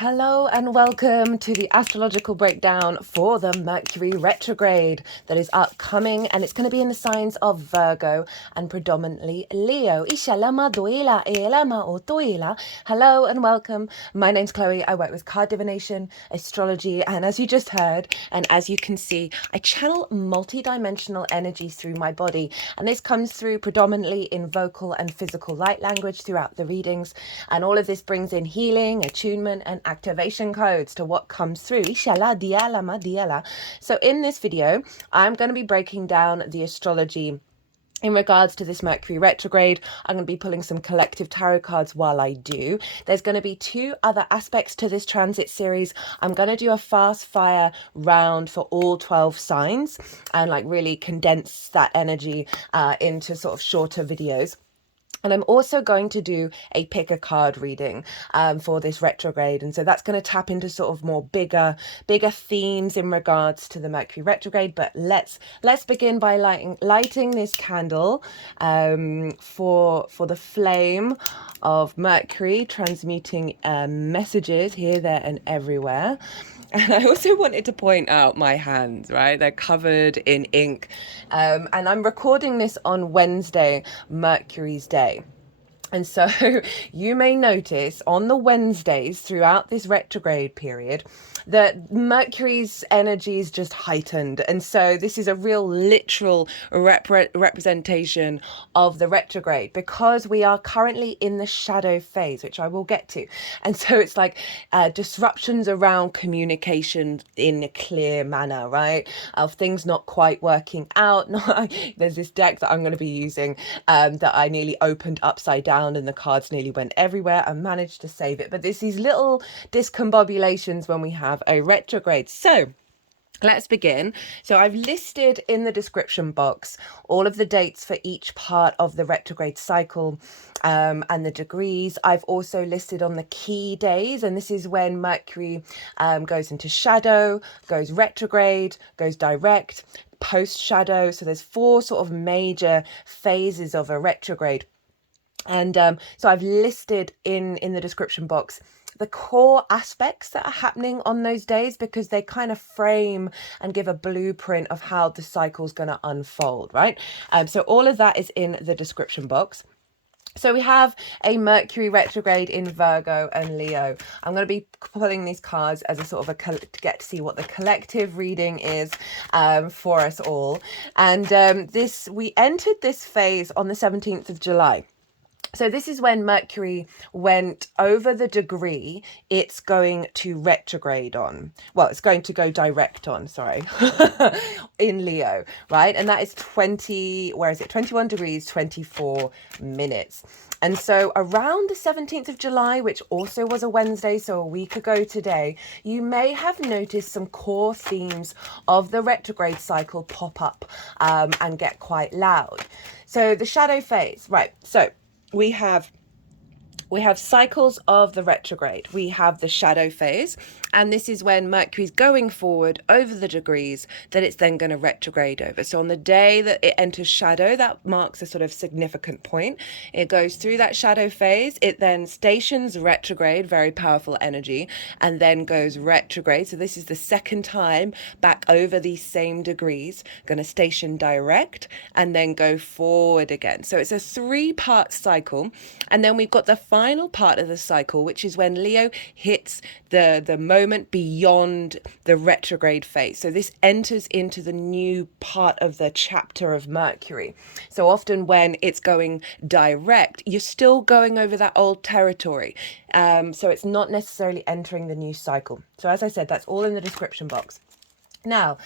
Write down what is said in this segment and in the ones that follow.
Hello and welcome to the astrological breakdown for the Mercury retrograde that is upcoming, and it's going to be in the signs of Virgo and predominantly Leo. Hello and welcome. My name's Chloe. I work with card divination, astrology, and as you just heard, and as you can see, I channel multi-dimensional energies through my body, and this comes through predominantly in vocal and physical light language throughout the readings, and all of this brings in healing, attunement, and activation codes to what comes through. So in this video, I'm going to be breaking down the astrology in regards to this Mercury retrograde. I'm going to be pulling some collective tarot cards while I do. There's going to be two other aspects to this transit series. I'm going to do a fast fire round for all 12 signs and like really condense that energy into sort of shorter videos. And I'm also going to do a pick a card reading for this retrograde. And so that's going to tap into sort of more bigger themes in regards to the Mercury retrograde. But let's begin by lighting this candle for the flame of Mercury, transmuting messages here, there, and everywhere. And I also wanted to point out my hands, right? They're covered in ink. And I'm recording this on Wednesday, Mercury's Day. And so you may notice on the Wednesdays throughout this retrograde period that Mercury's energy is just heightened. And so this is a real literal representation of the retrograde because we are currently in the shadow phase, which I will get to. And so it's like disruptions around communication in a clear manner, right? Of things not quite working out. There's this deck that I'm going to be using that I nearly opened upside down and the cards nearly went everywhere. I managed to save it, but there's these little discombobulations when we have a retrograde. So let's begin. So I've listed in the description box all of the dates for each part of the retrograde cycle and the degrees. I've also listed on the key days, and this is when Mercury goes into shadow, goes retrograde, goes direct, post shadow. So there's four sort of major phases of a retrograde. And so I've listed in the description box the core aspects that are happening on those days because they kind of frame and give a blueprint of how the cycle's going to unfold, right? So all of that is in the description box. So we have a Mercury retrograde in Virgo and Leo. I'm going to be pulling these cards as a sort of to get to see what the collective reading is for us all. And we entered this phase on the 17th of July. So this is when Mercury went over the degree it's going to retrograde on. Well, it's going to go direct on, sorry, in Leo, right? And that is 21 degrees, 24 minutes. And so around the 17th of July, which also was a Wednesday, so a week ago today, you may have noticed some core themes of the retrograde cycle pop up and get quite loud. So the shadow phase, right? So we have cycles of the retrograde. We have the shadow phase, and this is when Mercury's going forward over the degrees that it's then going to retrograde over. So on the day that it enters shadow, that marks a sort of significant point. It goes through that shadow phase. It then stations retrograde, very powerful energy, and then goes retrograde. So this is the second time back over these same degrees, going to station direct and then go forward again. So it's a 3-part cycle. And then we've got the final part of the cycle, which is when Leo hits the moment beyond the retrograde phase. So this enters into the new part of the chapter of Mercury. So often when it's going direct, you're still going over that old territory. So it's not necessarily entering the new cycle. So as I said, that's all in the description box. Now,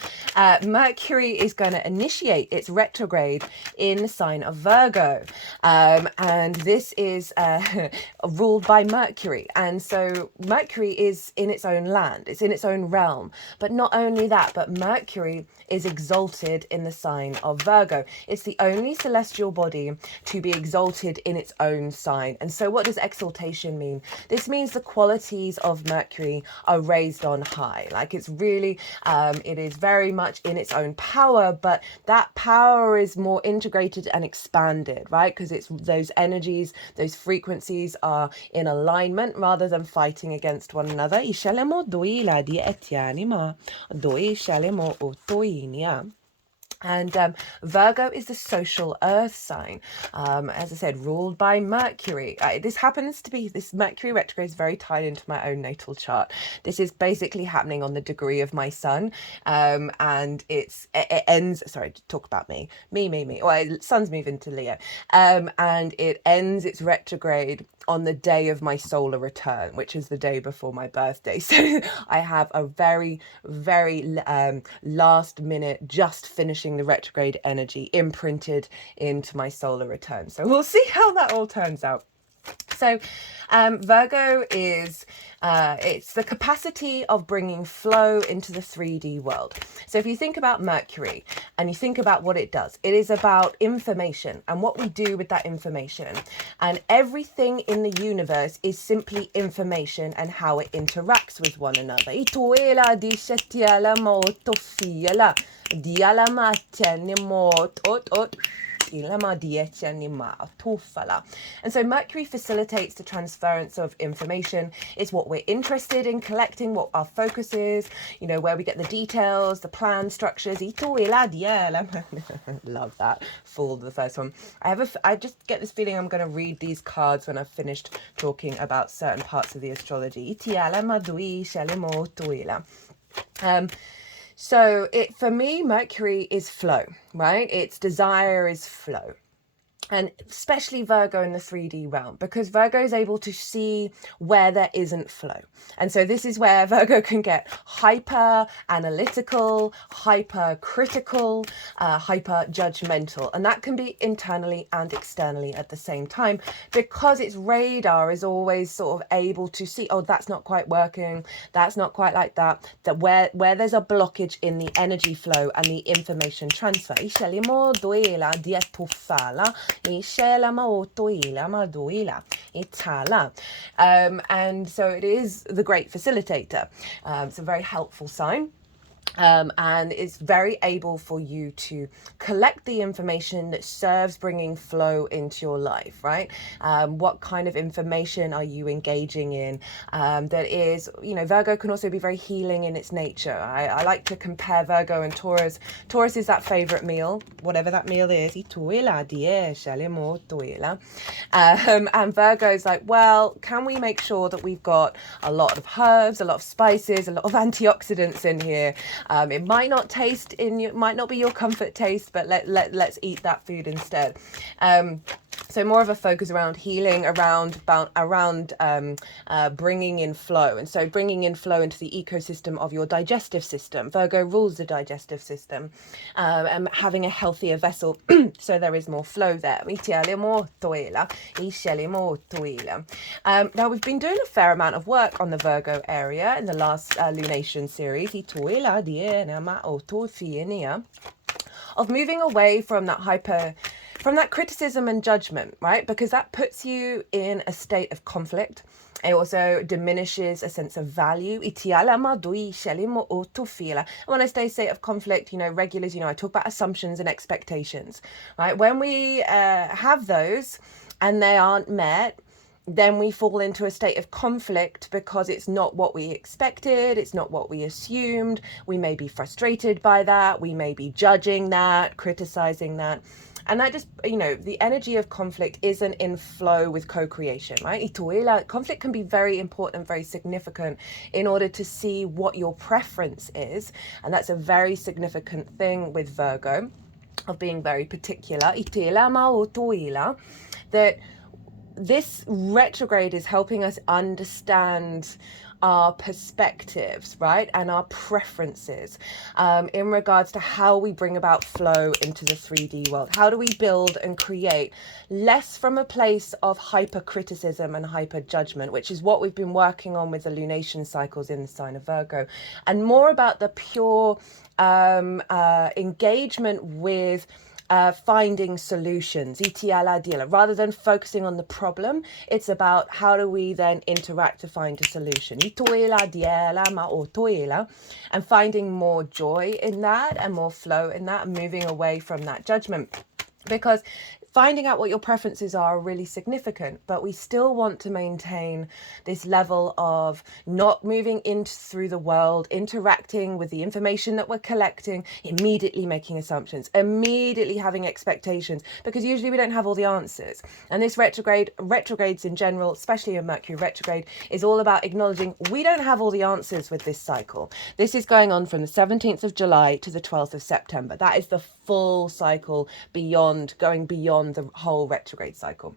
Mercury is going to initiate its retrograde in the sign of Virgo. And this is ruled by Mercury. And so Mercury is in its own land. It's in its own realm. But not only that, but Mercury is exalted in the sign of Virgo. It's the only celestial body to be exalted in its own sign. And so what does exaltation mean? This means the qualities of Mercury are raised on high. Like it's really it is very much in its own power, but that power is more integrated and expanded, right? Because it's those energies, those frequencies are in alignment rather than fighting against one another. And Virgo is the social earth sign, as I said, ruled by Mercury. This happens to be, this Mercury retrograde is very tied into my own natal chart. This is basically happening on the degree of my sun, and it ends, sorry, to talk about me. Well, sun's moving to Leo, and it ends its retrograde on the day of my solar return, which is the day before my birthday. So I have a very, very last minute, just finishing the retrograde energy imprinted into my solar return. So we'll see how that all turns out. So Virgo is, it's the capacity of bringing flow into the 3D world. So if you think about Mercury and you think about what it does, it is about information and what we do with that information. And everything in the universe is simply information and how it interacts with one another. And so Mercury facilitates the transference of information. It's what we're interested in collecting, what our focus is, you know, where we get the details, the plan structures. Love that. Fooled the first one. I just get this feeling I'm going to read these cards when I've finished talking about certain parts of the astrology. So for me, Mercury is flow, right? Its desire is flow. And especially Virgo in the 3D realm, because Virgo is able to see where there isn't flow. And so this is where Virgo can get hyper analytical, hyper critical, hyper judgmental. And that can be internally and externally at the same time, because its radar is always sort of able to see, oh, that's not quite working. That's not quite like that. That where there's a blockage in the energy flow and the information transfer. And so it is the great facilitator. It's a very helpful sign. And it's very able for you to collect the information that serves bringing flow into your life, right? What kind of information are you engaging in that is, you know, Virgo can also be very healing in its nature. I like to compare Virgo and Taurus. Taurus is that favorite meal, whatever that meal is. And Virgo is like, well, can we make sure that we've got a lot of herbs, a lot of spices, a lot of antioxidants in here? It might not might not be your comfort taste, but let's eat that food instead. So more of a focus around healing, around bringing in flow. And so bringing in flow into the ecosystem of your digestive system. Virgo rules the digestive system, and having a healthier vessel so there is more flow there. Now we've been doing a fair amount of work on the Virgo area in the last lunation series of moving away from that criticism and judgment, right? Because that puts you in a state of conflict. It also diminishes a sense of value. And when I say state of conflict, you know, regulars, you know, I talk about assumptions and expectations, right? When we have those and they aren't met, then we fall into a state of conflict because it's not what we expected, it's not what we assumed. We may be frustrated by that, we may be judging that, criticizing that. And that just, you know, the energy of conflict isn't in flow with co-creation, right? Conflict can be very important, very significant in order to see what your preference is. And that's a very significant thing with Virgo, of being very particular. That this retrograde is helping us understand our perspectives, right? And our preferences in regards to how we bring about flow into the 3D world. How do we build and create less from a place of hyper criticism and hyper judgment, which is what we've been working on with the lunation cycles in the sign of Virgo, and more about the pure engagement with finding solutions. Rather than focusing on the problem, it's about how do we then interact to find a solution. And finding more joy in that and more flow in that, and moving away from that judgment. Because finding out what your preferences are really significant, but we still want to maintain this level of not moving through the world, interacting with the information that we're collecting, immediately making assumptions, immediately having expectations, because usually we don't have all the answers. And this retrogrades in general, especially a Mercury retrograde, is all about acknowledging we don't have all the answers with this cycle. This is going on from the 17th of July to the 12th of September. That is the full cycle, going beyond the whole retrograde cycle.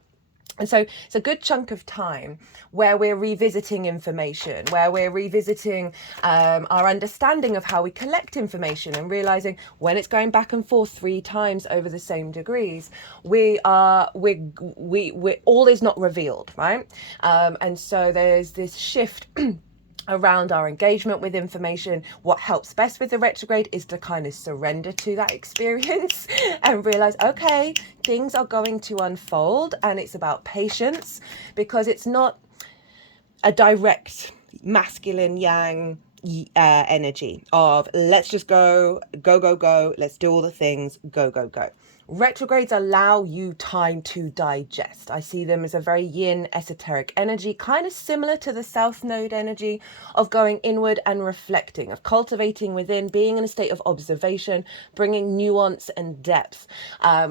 And so it's a good chunk of time where we're revisiting information, where we're revisiting our understanding of how we collect information, and realizing when it's going back and forth 3 times over the same degrees, we all is not revealed, right? And so there's this shift around our engagement with information. What helps best with the retrograde is to kind of surrender to that experience and realize, okay, things are going to unfold, and it's about patience, because it's not a direct masculine yang energy of let's just go, let's do all the things, go. Retrogrades allow you time to digest. I see them as a very yin esoteric energy, kind of similar to the South Node energy of going inward and reflecting, of cultivating within, being in a state of observation, bringing nuance and depth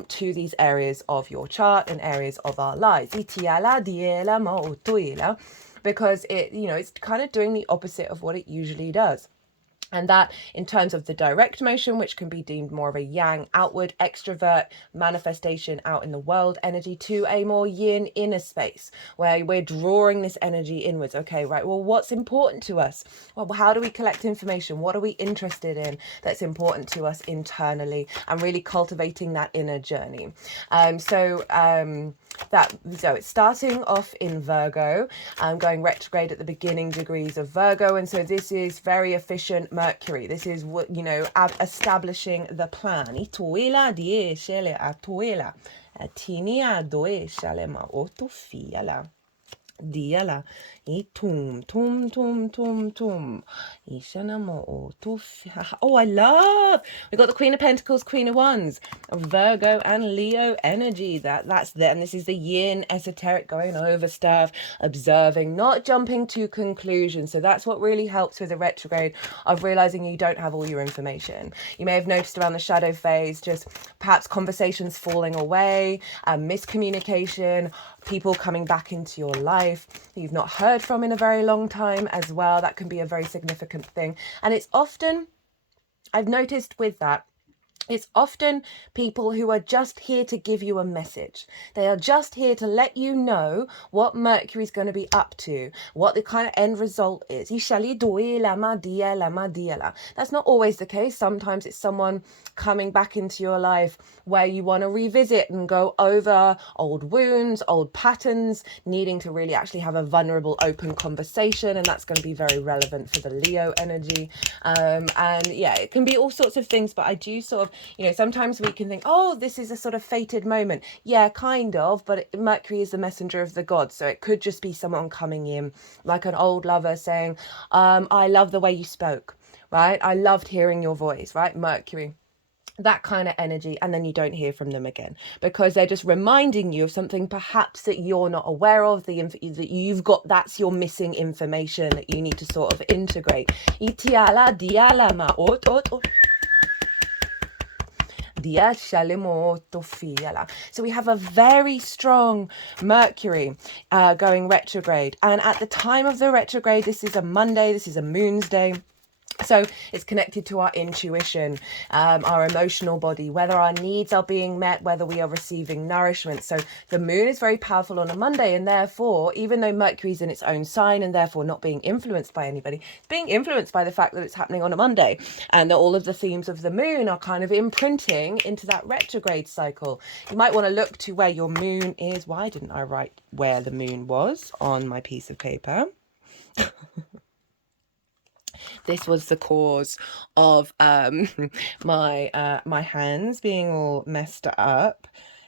to these areas of your chart and areas of our lives. Because it's kind of doing the opposite of what it usually does. And that, in terms of the direct motion, which can be deemed more of a yang, outward, extrovert, manifestation out in the world energy, to a more yin inner space, where we're drawing this energy inwards. Okay, right, well, what's important to us? Well, how do we collect information? What are we interested in that's important to us internally? And really cultivating that inner journey. So it's starting off in Virgo, going retrograde at the beginning degrees of Virgo. And so this is very efficient Mercury. This is what, establishing the plan. Diala, oh, I love. We got the Queen of Pentacles, Queen of Wands, Virgo and Leo energy. That's there, and this is the yin esoteric, going over stuff, observing, not jumping to conclusions. So that's what really helps with the retrograde, of realizing you don't have all your information. You may have noticed around the shadow phase, just perhaps conversations falling away, miscommunication, people coming back into your life that you've not heard from in a very long time as well. That can be a very significant thing. And it's often, I've noticed with that, it's often people who are just here to give you a message. They are just here to let you know what Mercury's going to be up to, what the kind of end result is. That's not always the case. Sometimes it's someone coming back into your life where you want to revisit and go over old wounds, old patterns, needing to really actually have a vulnerable, open conversation. And that's going to be very relevant for the Leo energy. And yeah, it can be all sorts of things, but I do sort of, sometimes we can think, oh, this is a sort of fated moment. Yeah, kind of, but Mercury is the messenger of the gods. So it could just be someone coming in like an old lover saying, I love the way you spoke, right? I loved hearing your voice, right? Mercury. That kind of energy, and then you don't hear from them again because they're just reminding you of something perhaps that you're not aware of, that you've got, that's your missing information that you need to sort of integrate. So we have a very strong Mercury going retrograde, and at the time of the retrograde, this is a Monday, this is a Moon's Day. So it's connected to our intuition, our emotional body, whether our needs are being met, whether we are receiving nourishment. So the moon is very powerful on a Monday, and therefore, even though Mercury is in its own sign and therefore not being influenced by anybody, it's being influenced by the fact that it's happening on a Monday, and that all of the themes of the moon are kind of imprinting into that retrograde cycle. You might want to look to where your moon is. Why didn't I write where the moon was on my piece of paper? This was the cause of my hands being all messed up.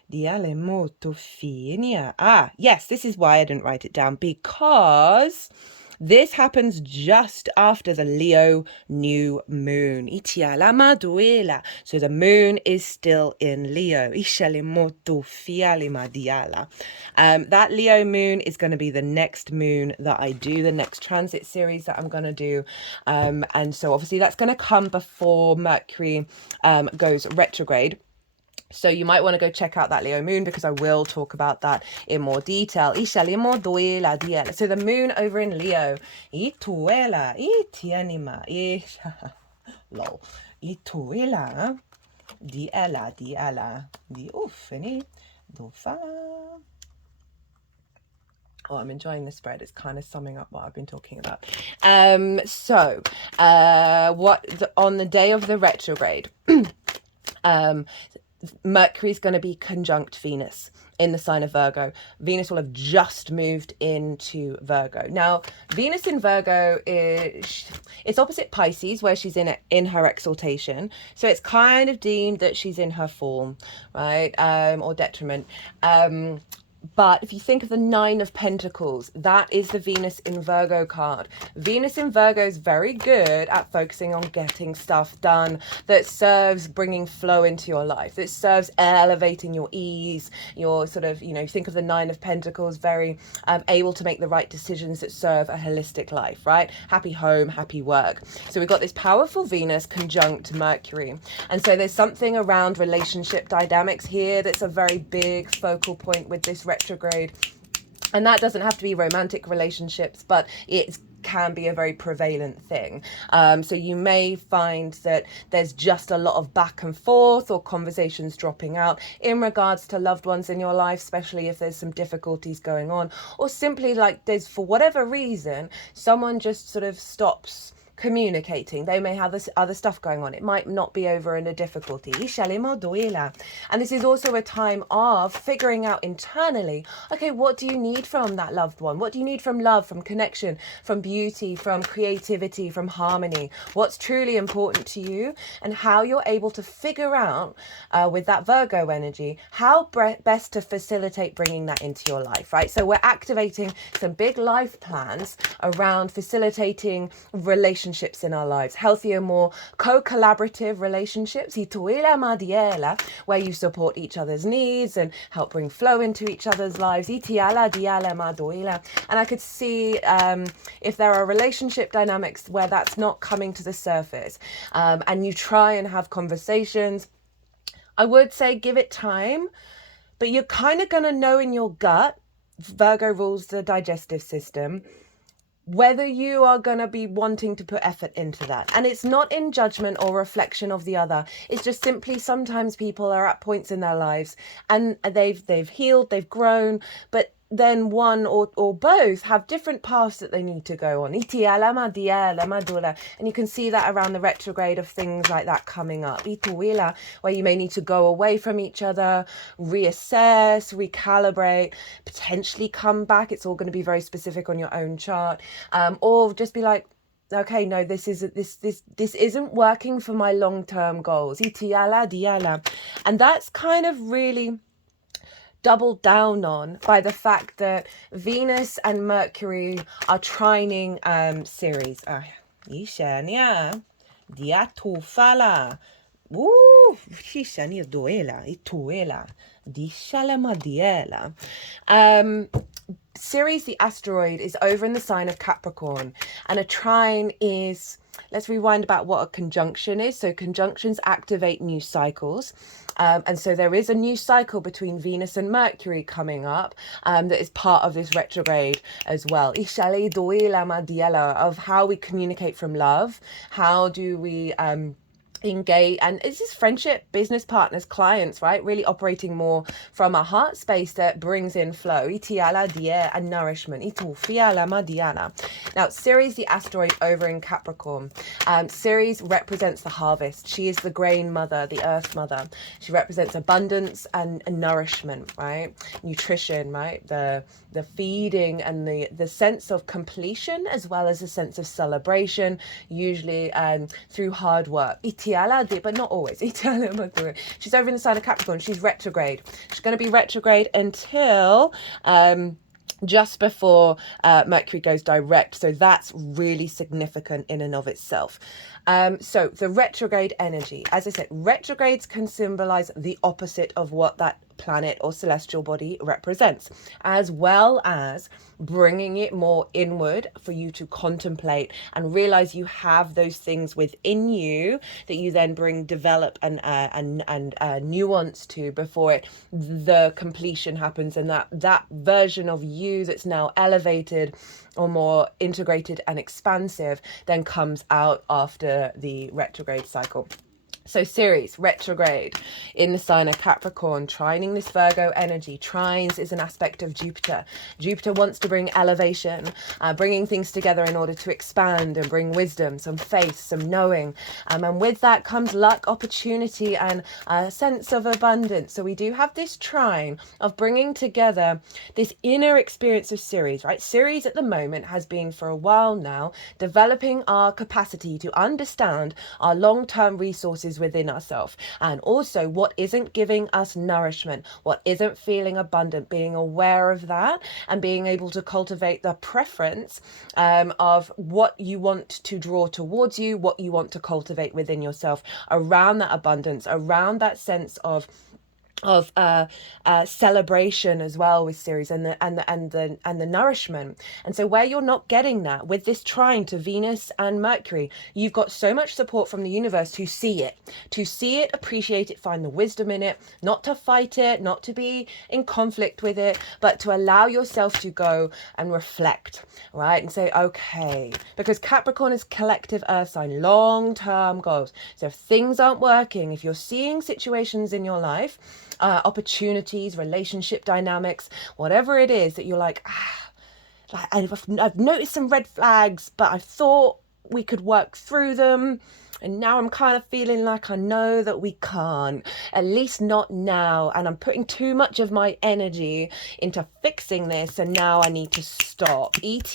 Diale molto fine. Ah, yes, this is why I didn't write it down, because this happens just after the Leo new moon. Itiala maduela. So the moon is still in Leo. Ishale molto fiale madiala. That Leo moon is going to be the next moon that I do, the next transit series that I'm going to do. And so obviously that's going to come before Mercury goes retrograde. So you might want to go check out that Leo moon, because I will talk about that in more detail. So the moon over in Leo. Lol. Oh, I'm enjoying the spread. It's kind of summing up what I've been talking about. On the day of the retrograde, Mercury is going to be conjunct Venus in the sign of Virgo. Venus will have just moved into Virgo. Now, Venus in Virgo it's opposite Pisces, where she's in her exaltation. So it's kind of deemed that she's in her form, right? Or detriment. But if you think of the Nine of Pentacles, that is the Venus in Virgo card. Venus in Virgo is very good at focusing on getting stuff done that serves bringing flow into your life, that serves elevating your ease, your sort of, think of the Nine of Pentacles, very able to make the right decisions that serve a holistic life, right? Happy home, happy work. So we've got this powerful Venus conjunct Mercury. And so there's something around relationship dynamics here that's a very big focal point with this retrograde. And that doesn't have to be romantic relationships, but it can be a very prevalent thing. So you may find that there's just a lot of back and forth or conversations dropping out in regards to loved ones in your life, especially if there's some difficulties going on, or simply like there's, for whatever reason, someone just sort of stops communicating. They may have this other stuff going on. It might not be over in a difficulty. And this is also a time of figuring out internally, okay, what do you need from that loved one? What do you need from love, from connection, from beauty, from creativity, from harmony? What's truly important to you, and how you're able to figure out with that Virgo energy, how best to facilitate bringing that into your life, right? So we're activating some big life plans around facilitating relationships in our lives, healthier, more co-collaborative relationships, where you support each other's needs and help bring flow into each other's lives. And I could see if there are relationship dynamics where that's not coming to the surface, and you try and have conversations, I would say give it time, but you're kind of going to know in your gut, Virgo rules the digestive system, whether you are going to be wanting to put effort into that. And it's not in judgment or reflection of the other. It's just simply sometimes people are at points in their lives and they've healed, they've grown, but then one or both have different paths that they need to go on. And you can see that around the retrograde of things like that coming up. Where you may need to go away from each other, reassess, recalibrate, potentially come back. It's all going to be very specific on your own chart. Or just be like, okay, no, this isn't working for my long-term goals. And that's kind of really doubled down on by the fact that Venus and Mercury are trining Ceres. Ceres, the asteroid, is over in the sign of Capricorn, and a trine is, let's rewind about what a conjunction is. So conjunctions activate new cycles. And so there is a new cycle between Venus and Mercury coming up that is part of this retrograde as well. Of how we communicate from love. How do we engage, and this is friendship, business partners, clients, right? Really operating more from a heart space that brings in flow. Itiala dia and nourishment. Itufiala madiana. Now, Ceres, the asteroid over in Capricorn. Ceres represents the harvest. She is the grain mother, the earth mother. She represents abundance and nourishment, right? Nutrition, right? The feeding and the sense of completion, as well as a sense of celebration, usually through hard work. But not always. She's over in the sign of Capricorn. She's retrograde. She's going to be retrograde until just before Mercury goes direct. So that's really significant in and of itself. So the retrograde energy, as I said, retrogrades can symbolize the opposite of what that planet or celestial body represents, as well as bringing it more inward for you to contemplate and realize you have those things within you that you then bring, develop and nuance to before the completion happens, and that version of you that's now elevated or more integrated and expansive then comes out after the retrograde cycle. So Ceres, retrograde in the sign of Capricorn, trining this Virgo energy. Trines is an aspect of Jupiter. Jupiter wants to bring elevation, bringing things together in order to expand and bring wisdom, some faith, some knowing. And with that comes luck, opportunity, and a sense of abundance. So we do have this trine of bringing together this inner experience of Ceres, right? Ceres at the moment has been for a while now developing our capacity to understand our long-term resources within ourselves, and also what isn't giving us nourishment, what isn't feeling abundant, being aware of that and being able to cultivate the preference of what you want to draw towards you, what you want to cultivate within yourself around that abundance, around that sense of celebration as well with Ceres, and the nourishment. And so where you're not getting that with this trine to Venus and Mercury, you've got so much support from the universe to see it, appreciate it, find the wisdom in it, not to fight it, not to be in conflict with it, but to allow yourself to go and reflect, right? And say, okay, because Capricorn is collective earth sign, long-term goals. So if things aren't working, if you're seeing situations in your life, opportunities, relationship dynamics, whatever it is that you're like, I've noticed some red flags, but I thought we could work through them. And now I'm kind of feeling like I know that we can't, at least not now. And I'm putting too much of my energy into fixing this. And now I need to stop. Because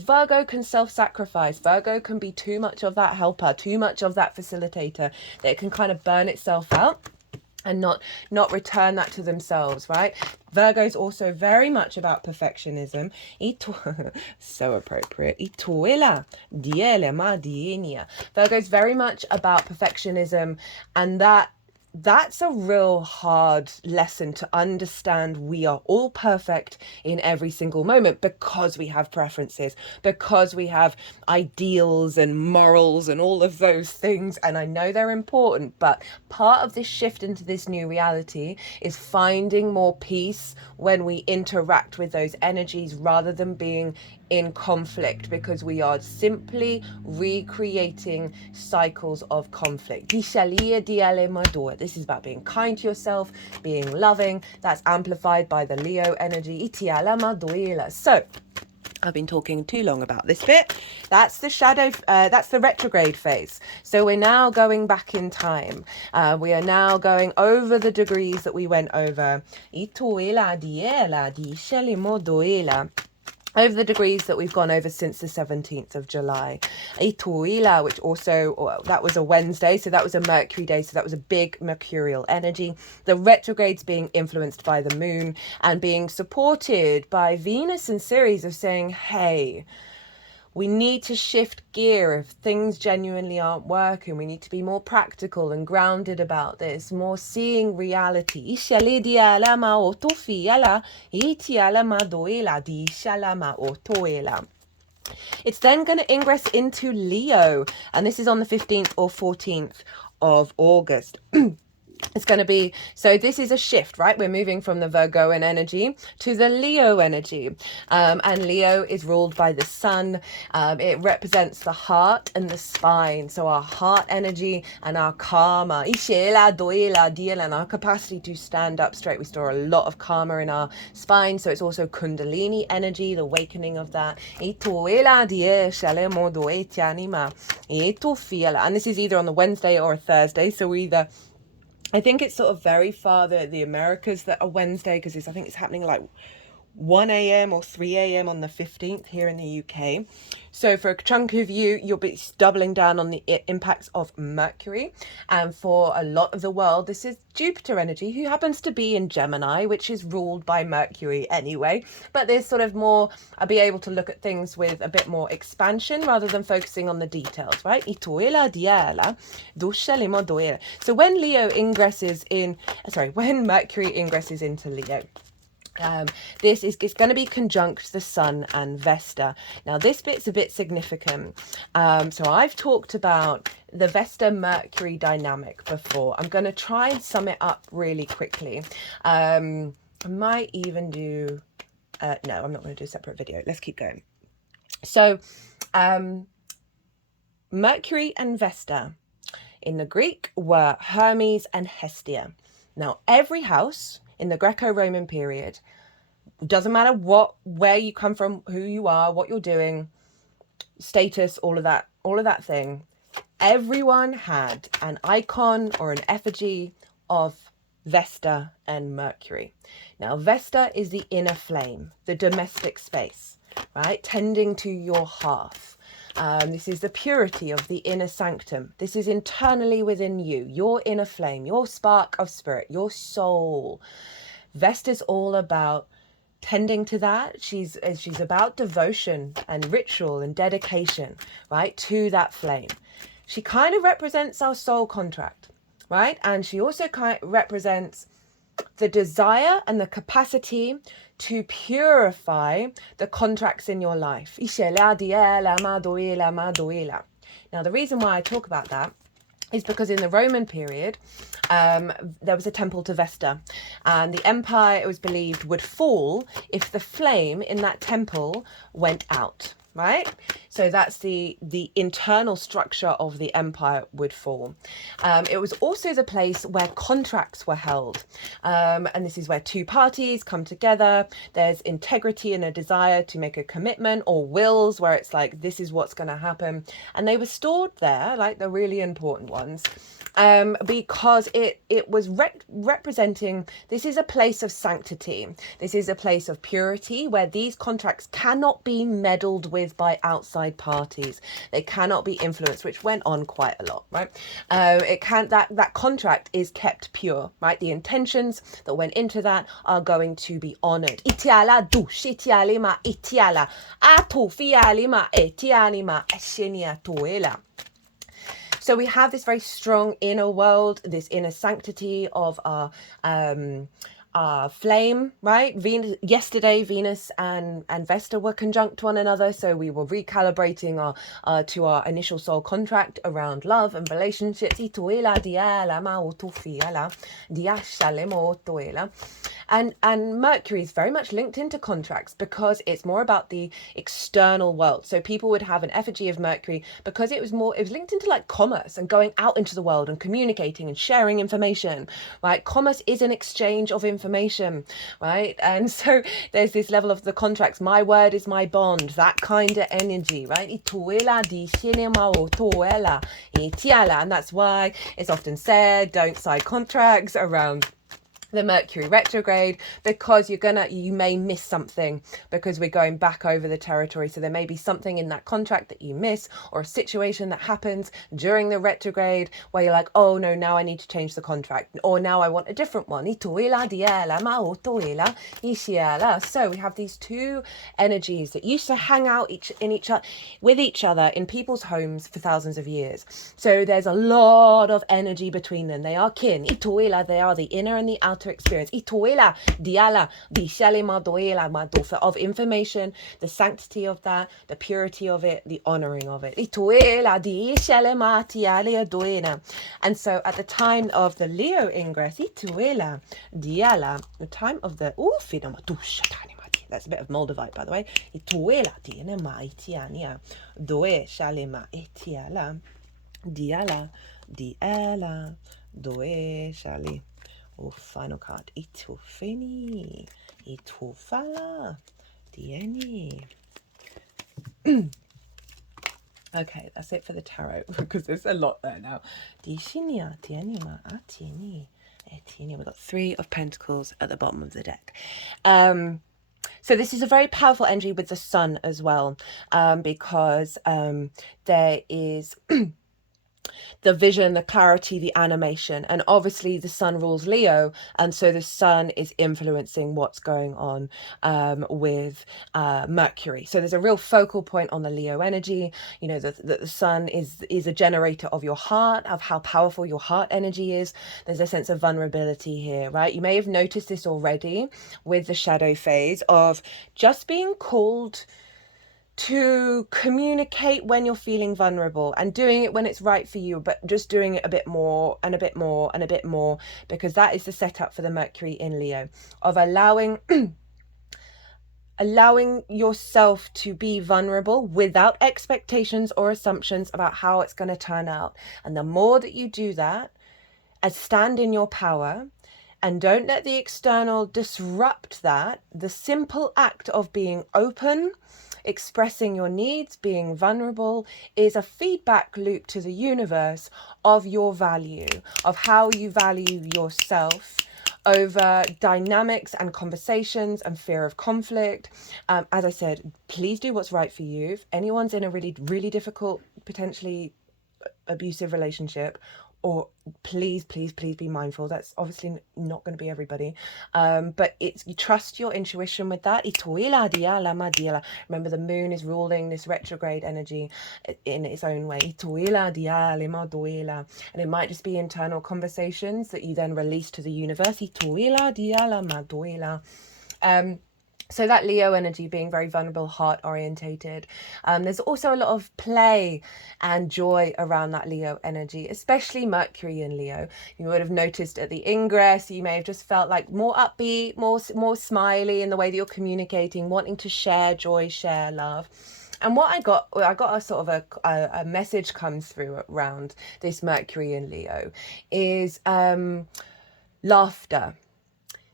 Virgo can self-sacrifice. Virgo can be too much of that helper, too much of that facilitator, that it can kind of burn itself out and not return that to themselves, right? Virgo is also very much about perfectionism. So appropriate. Virgo is very much about perfectionism, and that's a real hard lesson to understand. We are all perfect in every single moment because we have preferences, because we have ideals and morals and all of those things. And I know they're important, but part of this shift into this new reality is finding more peace when we interact with those energies rather than being in conflict, because we are simply recreating cycles of conflict. This is about being kind to yourself, being loving. That's amplified by the Leo energy. So I've been talking too long about this bit. That's the shadow, that's the retrograde phase. So we're now going back in time. We are now going over the degrees that we went over. Over the degrees that we've gone over since the 17th of July. Ituila, which also, that was a Wednesday, so that was a Mercury day, so that was a big mercurial energy. The retrogrades being influenced by the moon and being supported by Venus and Ceres of saying, hey, we need to shift gear if things genuinely aren't working. We need to be more practical and grounded about this, more seeing reality. It's then going to ingress into Leo, and this is on the 15th or 14th of August. It's going to be, so this is a shift, right? We're moving from the Virgoan energy to the Leo energy. And Leo is ruled by the sun. It represents the heart and the spine. So our heart energy and our karma, and our capacity to stand up straight. We store a lot of karma in our spine. So it's also Kundalini energy, the awakening of that. And this is either on the Wednesday or a Thursday. So we either, I think it's sort of very far the Americas that are Wednesday, because I think it's happening like 1 a.m. or 3 a.m. on the 15th here in the UK. So for a chunk of you, you'll be doubling down on the impacts of Mercury. And for a lot of the world, this is Jupiter energy, who happens to be in Gemini, which is ruled by Mercury anyway. But there's sort of more, I'll be able to look at things with a bit more expansion rather than focusing on the details, right? So when when Mercury ingresses into Leo, it's going to be conjunct the sun and Vesta. Now this bit's a bit significant. So I've talked about the Vesta Mercury dynamic before. I'm going to try and sum it up really quickly. I might even do no, I'm not going to do a separate video. Let's keep going. So Mercury and Vesta in the Greek were Hermes and Hestia. Now every house in the Greco-Roman period, doesn't matter where you come from, who you are, what you're doing, status, all of that thing, everyone had an icon or an effigy of Vesta and Mercury. Now Vesta is the inner flame, the domestic space, right? Tending to your hearth. This is the purity of the inner sanctum. This is internally within you, your inner flame, your spark of spirit, your soul. Vesta's all about tending to that. She's about devotion and ritual and dedication, right, to that flame. She kind of represents our soul contract, right? And she also kind of represents the desire and the capacity to purify the contracts in your life. Now, the reason why I talk about that is because in the Roman period, there was a temple to Vesta, and the empire, it was believed, would fall if the flame in that temple went out, right? So that's the internal structure of the empire would fall. It was also the place where contracts were held. And this is where two parties come together. There's integrity and a desire to make a commitment, or wills where it's like, this is what's going to happen. And they were stored there, like the really important ones, because it was representing, this is a place of sanctity. This is a place of purity where these contracts cannot be meddled with by outside parties. They cannot be influenced, which went on quite a lot, right? That contract is kept pure, right? The intentions that went into that are going to be honored. So we have this very strong inner world, this inner sanctity of our flame, right? Yesterday, Venus and Vesta were conjunct one another, so we were recalibrating to our initial soul contract around love and relationships. And Mercury is very much linked into contracts because it's more about the external world. So people would have an effigy of Mercury because it was linked into like commerce and going out into the world and communicating and sharing information, right? Commerce is an exchange of information, right? And so there's this level of the contracts. My word is my bond, that kind of energy, right? And that's why it's often said, don't sign contracts around the Mercury retrograde, because you may miss something because we're going back over the territory. So there may be something in that contract that you miss, or a situation that happens during the retrograde where you're like, oh no, now I need to change the contract, or now I want a different one. So we have these two energies that used to hang out with each other in people's homes for thousands of years. So there's a lot of energy between them. They are kin. They are the inner and the outer to experience. Ituela, diala, dishale madoela, madofa, of information, the sanctity of that, the purity of it, the honoring of it. Ituela, dishale matiale adoena. And so at the time of the Leo ingress, ituela, diala, the time of the that's a bit of Moldavite, by the way. Ituela, tiene ma itiania, doe shale ma itiala. Diala, diala, doe, shali. Oh, final card. Itufini, itufala, dieni. Okay, that's it for the tarot because there's a lot there now. Dishinia, tienima, atini, etini. We've got 3 of Pentacles at the bottom of the deck. So this is a very powerful energy with the sun as well, because there is the vision, the clarity, the animation, and obviously the sun rules Leo, and so the sun is influencing what's going on with Mercury. So there's a real focal point on the Leo energy. You know, the sun is a generator of your heart, of how powerful your heart energy is. There's a sense of vulnerability here, right? You may have noticed this already with the shadow phase of just being called to communicate when you're feeling vulnerable and doing it when it's right for you, but just doing it a bit more and a bit more and a bit more, because that is the setup for the Mercury in Leo, of allowing yourself to be vulnerable without expectations or assumptions about how it's going to turn out. And the more that you do that and stand in your power and don't let the external disrupt that, the simple act of being open, expressing your needs, being vulnerable, is a feedback loop to the universe of your value, of how you value yourself over dynamics and conversations and fear of conflict. As I said, please do what's right for you. If anyone's in a really, really difficult, potentially abusive relationship, or please be mindful, that's obviously not going to be everybody, but it's, you trust your intuition with that. Remember, the moon is ruling this retrograde energy in its own way, and it might just be internal conversations that you then release to the universe. So that Leo energy being very vulnerable, heart orientated. There's also a lot of play and joy around that Leo energy, especially Mercury in Leo. You would have noticed at the ingress, you may have just felt like more upbeat, more smiley in the way that you're communicating, wanting to share joy, share love. And what I got a sort of a message comes through around this Mercury in Leo is laughter.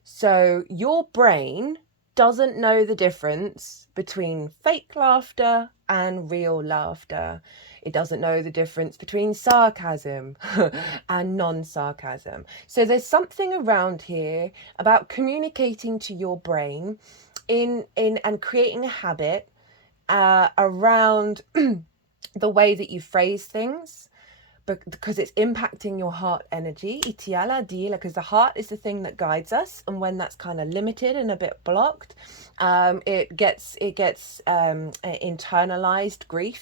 So your brain doesn't know the difference between fake laughter and real laughter. It doesn't know the difference between sarcasm and non-sarcasm. So there's something around here about communicating to your brain in and creating a habit around the way that you phrase things, because it's impacting your heart energy, because the heart is the thing that guides us, and when that's kind of limited and a bit blocked, it gets internalized grief,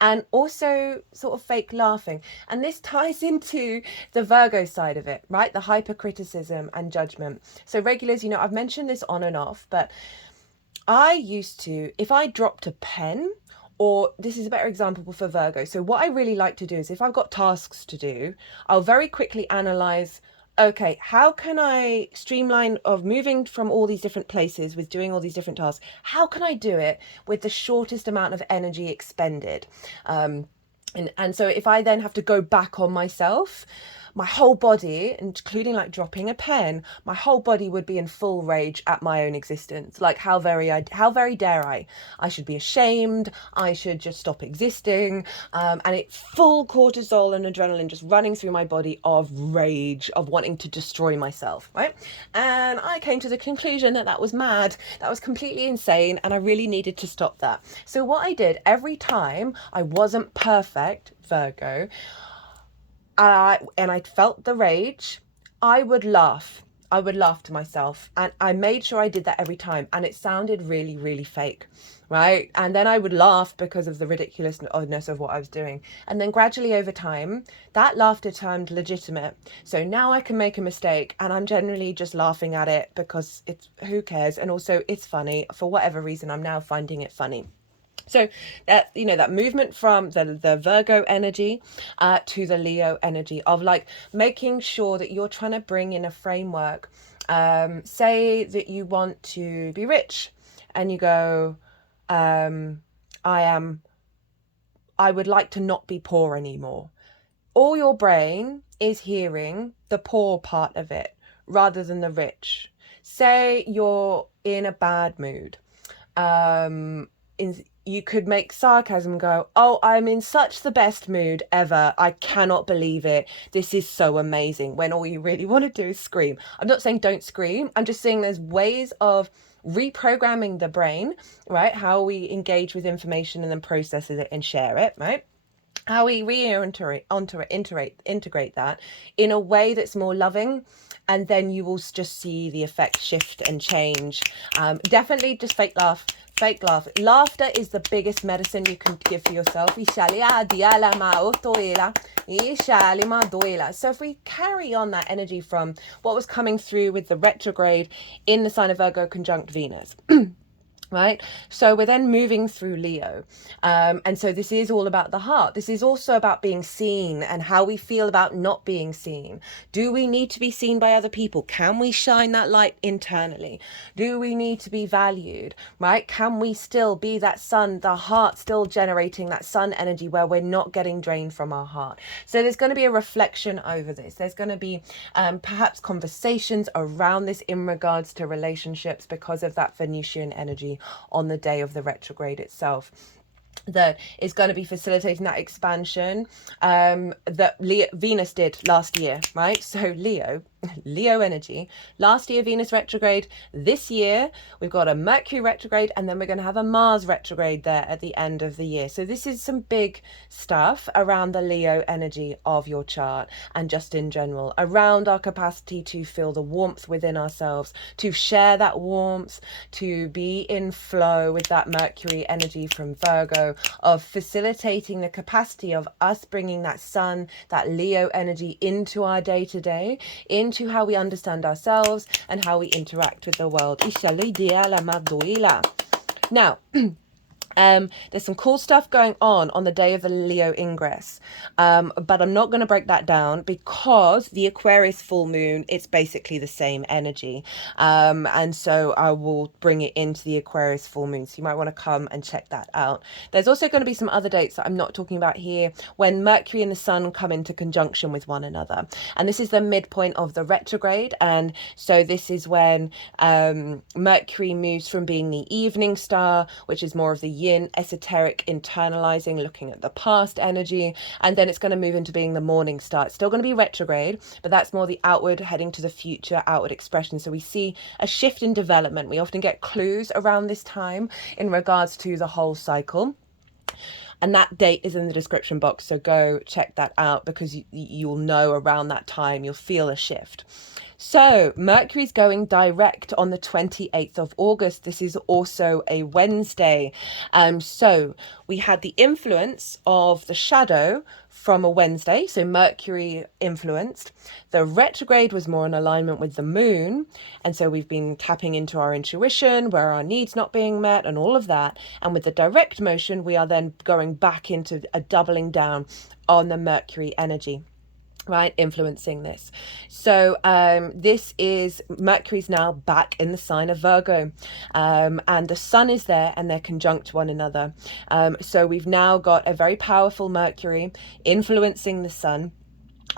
and also sort of fake laughing. And this ties into the Virgo side of it, right? The hypercriticism and judgment. So regulars, you know, I've mentioned this on and off, but I used to, if I dropped a pen, or this is a better example for Virgo. So what I really like to do is, if I've got tasks to do, I'll very quickly analyze, okay, how can I streamline of moving from all these different places with doing all these different tasks? How can I do it with the shortest amount of energy expended? And so if I then have to go back on myself, my whole body, including like dropping a pen, my whole body would be in full rage at my own existence. Like, how very dare I? I should be ashamed. I should just stop existing. And it's full cortisol and adrenaline just running through my body of rage, of wanting to destroy myself, right? And I came to the conclusion that that was mad. That was completely insane. And I really needed to stop that. So what I did, every time I wasn't perfect, Virgo, and I felt the rage, I would laugh. I would laugh to myself, and I made sure I did that every time, and it sounded really, really fake, right? And then I would laugh because of the ridiculousness of what I was doing. And then gradually over time, that laughter turned legitimate. So now I can make a mistake, and I'm generally just laughing at it because it's, who cares? And also it's funny. For whatever reason, I'm now finding it funny. So that, you know, that movement from the Virgo energy to the Leo energy of like making sure that you're trying to bring in a framework. Say that you want to be rich, and you go, I would like to not be poor anymore. All your brain is hearing the poor part of it rather than the rich. Say you're in a bad mood. You could make sarcasm go, oh, I'm in such the best mood ever. I cannot believe it. This is so amazing. When all you really want to do is scream. I'm not saying don't scream. I'm just saying there's ways of reprogramming the brain, right? How we engage with information and then process it and share it, right? How we integrate that in a way that's more loving, and then you will just see the effect shift and change. Definitely just fake laugh. Laughter is the biggest medicine you can give for yourself. So if we carry on that energy from what was coming through with the retrograde in the sign of Virgo conjunct Venus, right? So we're then moving through Leo. And so this is all about the heart. This is also about being seen and how we feel about not being seen. Do we need to be seen by other people? Can we shine that light internally? Do we need to be valued, right? Can we still be that sun, the heart still generating that sun energy where we're not getting drained from our heart? So there's going to be a reflection over this. There's going to be perhaps conversations around this in regards to relationships because of that Venusian energy on the day of the retrograde itself, that is going to be facilitating that expansion that Venus did last year, right? So Leo energy, last year Venus retrograde, this year we've got a Mercury retrograde, and then we're going to have a Mars retrograde there at the end of the year. So this is some big stuff around the Leo energy of your chart, and just in general around our capacity to feel the warmth within ourselves, to share that warmth, to be in flow with that Mercury energy from Virgo, of facilitating the capacity of us bringing that sun, that Leo energy into our day-to-day, into how we understand ourselves and how we interact with the world. Now, there's some cool stuff going on the day of the Leo ingress, but I'm not going to break that down because the Aquarius full moon, it's basically the same energy, and so I will bring it into the Aquarius full moon, so you might want to come and check that out. There's also going to be some other dates that I'm not talking about here when Mercury and the Sun come into conjunction with one another, and this is the midpoint of the retrograde, and so this is when Mercury moves from being the evening star, which is more of the yin, esoteric, internalizing, looking at the past energy, and then it's going to move into being the morning star. It's still going to be retrograde, but that's more the outward, heading to the future, outward expression. So we see a shift in development. We often get clues around this time in regards to the whole cycle. And that date is in the description box, so go check that out, because you'll know around that time, you'll feel a shift. So Mercury's going direct on the 28th of August. This is also a Wednesday. So we had the influence of the shadow from a Wednesday, so Mercury influenced. The retrograde was more in alignment with the moon, and so we've been tapping into our intuition, where our needs not being met and all of that. And with the direct motion, we are then going back into a doubling down on the Mercury energy, right, influencing this. So this is Mercury's now back in the sign of Virgo, and the sun is there, and they're conjunct one another. So we've now got a very powerful Mercury influencing the sun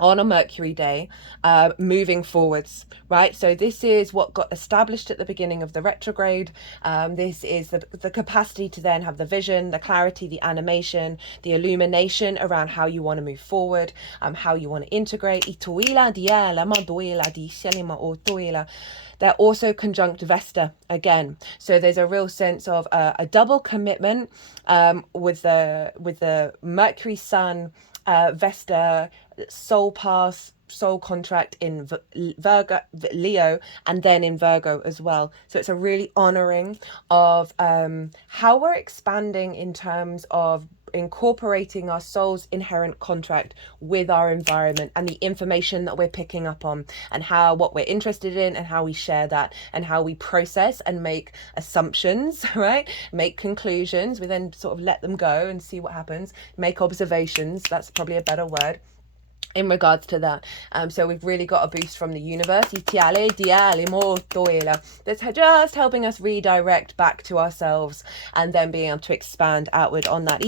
on a Mercury day, moving forwards, right? So this is what got established at the beginning of the retrograde. This is the capacity to then have the vision, the clarity, the animation, the illumination around how you want to move forward, how you want to integrate. They're also conjunct Vesta again. So there's a real sense of a double commitment with the Mercury Sun Vesta, soul path, soul contract in Virgo, Leo, and then in Virgo as well. So it's a really honoring of how we're expanding in terms of incorporating our soul's inherent contract with our environment and the information that we're picking up on, and how what we're interested in and how we share that, and how we process and make assumptions, right? Make conclusions. We then sort of let them go and see what happens. Make observations. That's probably a better word in regards to that. So we've really got a boost from the universe. That's just helping us redirect back to ourselves and then being able to expand outward on that.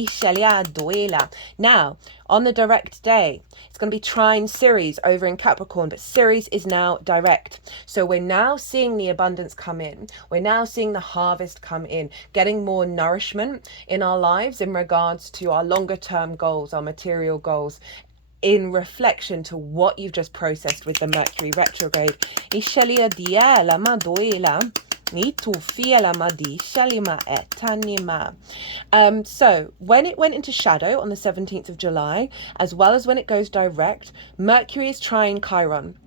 Now, on the direct day, it's going to be trine Ceres over in Capricorn, but Ceres is now direct. So we're now seeing the abundance come in. We're now seeing the harvest come in, getting more nourishment in our lives in regards to our longer term goals, our material goals, in reflection to what you've just processed with the Mercury retrograde. So when it went into shadow on the 17th of July, as well as when it goes direct, Mercury is trine Chiron,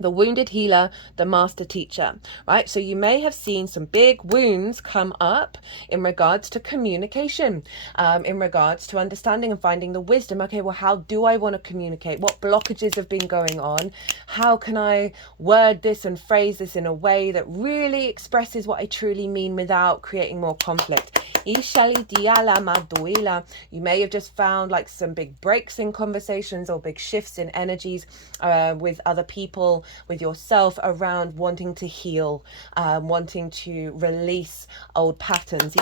the wounded healer, the master teacher, right? So you may have seen some big wounds come up in regards to communication, in regards to understanding and finding the wisdom. Okay, well, how do I want to communicate? What blockages have been going on? How can I word this and phrase this in a way that really expresses what I truly mean without creating more conflict? You may have just found like some big breaks in conversations or big shifts in energies with other people, with yourself, around wanting to heal, wanting to release old patterns.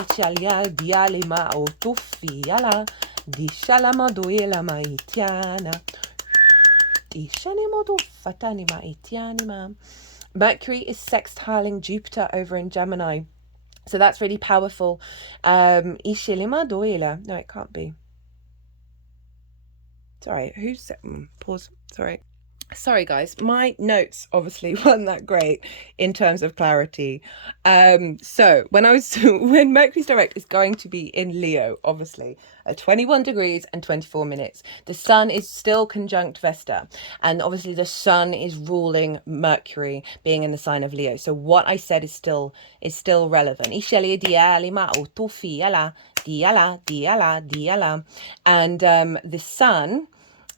Mercury is sextiling Jupiter over in Gemini. So that's really powerful. No, it can't be. Sorry, who's... pause. Sorry guys, my notes obviously weren't that great in terms of clarity. So when Mercury's direct is going to be in Leo, obviously at 21 degrees and 24 minutes, the sun is still conjunct Vesta, and obviously the sun is ruling Mercury, being in the sign of Leo. So what I said is still relevant. And the sun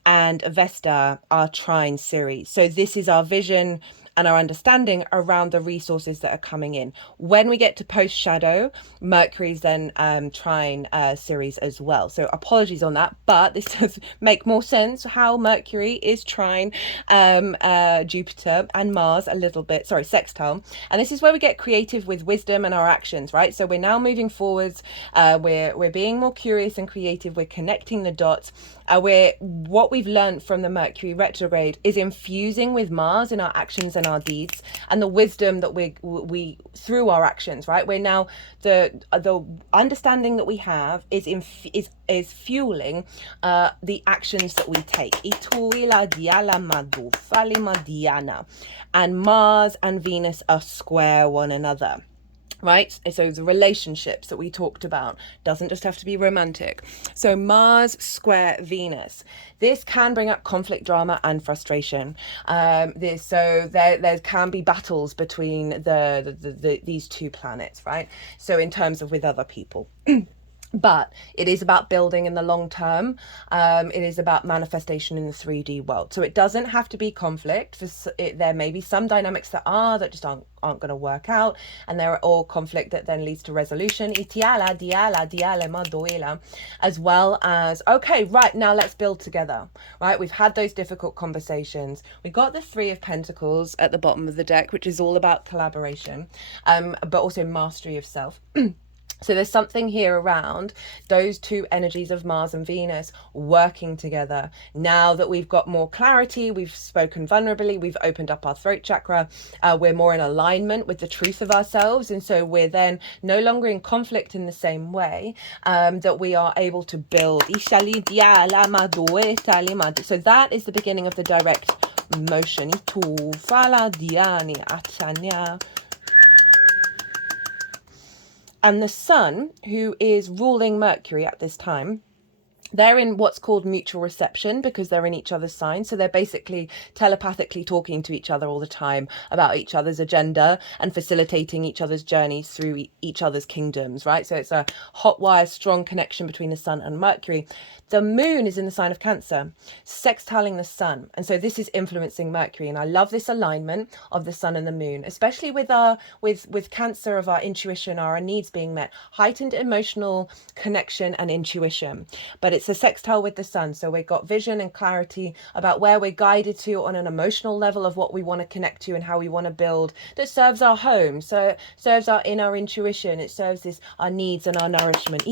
and Vesta are trine Ceres. So this is our vision and our understanding around the resources that are coming in. When we get to post shadow, Mercury's then trine Ceres as well. So apologies on that, but this does make more sense how Mercury is trine Jupiter and Mars a little bit, sextile. And this is where we get creative with wisdom and our actions, right? So we're now moving forwards. We're being more curious and creative. We're connecting the dots. What we've learned from the Mercury retrograde is infusing with Mars in our actions and our deeds, and the wisdom that we through our actions, right? We're now the understanding that we have is fueling the actions that we take. And Mars and Venus are square one another. Right? So the relationships that we talked about doesn't just have to be romantic. So Mars square Venus. This can bring up conflict, drama, and frustration. So there can be battles between these two planets, right? So in terms of with other people. But it is about building in the long term. It is about manifestation in the 3D world. So it doesn't have to be conflict. There may be some dynamics that just aren't going to work out, and there are all conflict that then leads to resolution. As well as, okay, right, now let's build together. Right, we've had those difficult conversations. We got the 3 of Pentacles at the bottom of the deck, which is all about collaboration, but also mastery of self. So there's something here around those two energies of Mars and Venus working together. Now that we've got more clarity, we've spoken vulnerably, we've opened up our throat chakra, we're more in alignment with the truth of ourselves. And so we're then no longer in conflict in the same way, that we are able to build. So that is the beginning of the direct motion. And the sun, who is ruling Mercury at this time, they're in what's called mutual reception because they're in each other's signs. So they're basically telepathically talking to each other all the time about each other's agenda and facilitating each other's journeys through each other's kingdoms, right? So it's a hot wire, strong connection between the sun and Mercury. The moon is in the sign of Cancer, sextiling the sun. And so this is influencing Mercury. And I love this alignment of the sun and the moon, especially with with Cancer, of our intuition, our needs being met, heightened emotional connection and intuition. But it's a sextile with the sun, so we've got vision and clarity about where we're guided to on an emotional level of what we want to connect to and how we want to build, that serves our home, so serves our inner intuition, it serves our needs and our nourishment.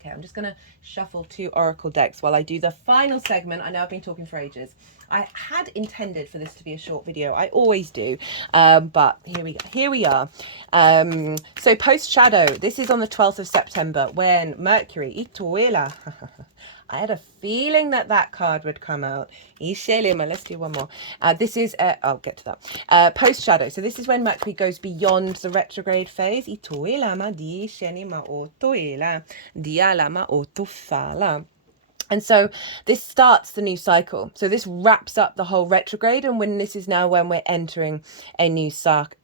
Okay, I'm just going to shuffle 2 oracle decks while I do the final segment. I know I've been talking for ages. I had intended for this to be a short video. I always do. But here we go. Here we are. So post shadow. This is on the 12th of September when Mercury, Ituela. I had a feeling that card would come out. Let's do one more. This is, I'll get to that. Post shadow. So this is when Mercury goes beyond the retrograde phase. And so this starts the new cycle. So this wraps up the whole retrograde, and when this is now when we're entering a new cycle.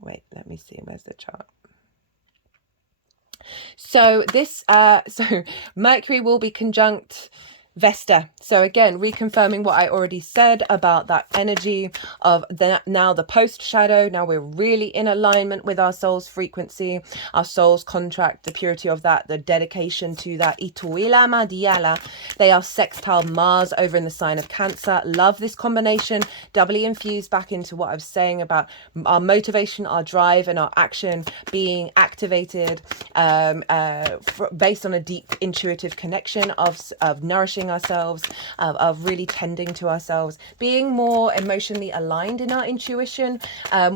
Wait, let me see. Where's the chart? So this, so Mercury will be conjunct Vesta. So again, reconfirming what I already said about that energy of now the post shadow. Now we're really in alignment with our soul's frequency, our soul's contract, the purity of that, the dedication to that. They are sextile Mars over in the sign of Cancer. Love this combination, doubly infused back into what I was saying about our motivation, our drive, and our action being activated based on a deep intuitive connection of nourishing ourselves, of really tending to ourselves, being more emotionally aligned in our intuition,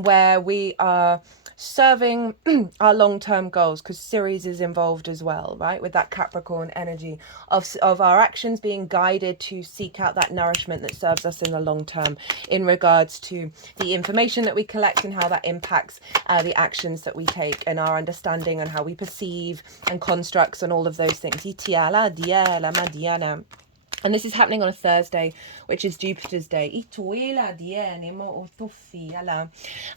where we are serving our long-term goals, because Ceres is involved as well, right, with that Capricorn energy of our actions being guided to seek out that nourishment that serves us in the long term in regards to the information that we collect and how that impacts the actions that we take and our understanding and how we perceive and constructs and all of those things. And this is happening on a Thursday, which is Jupiter's day.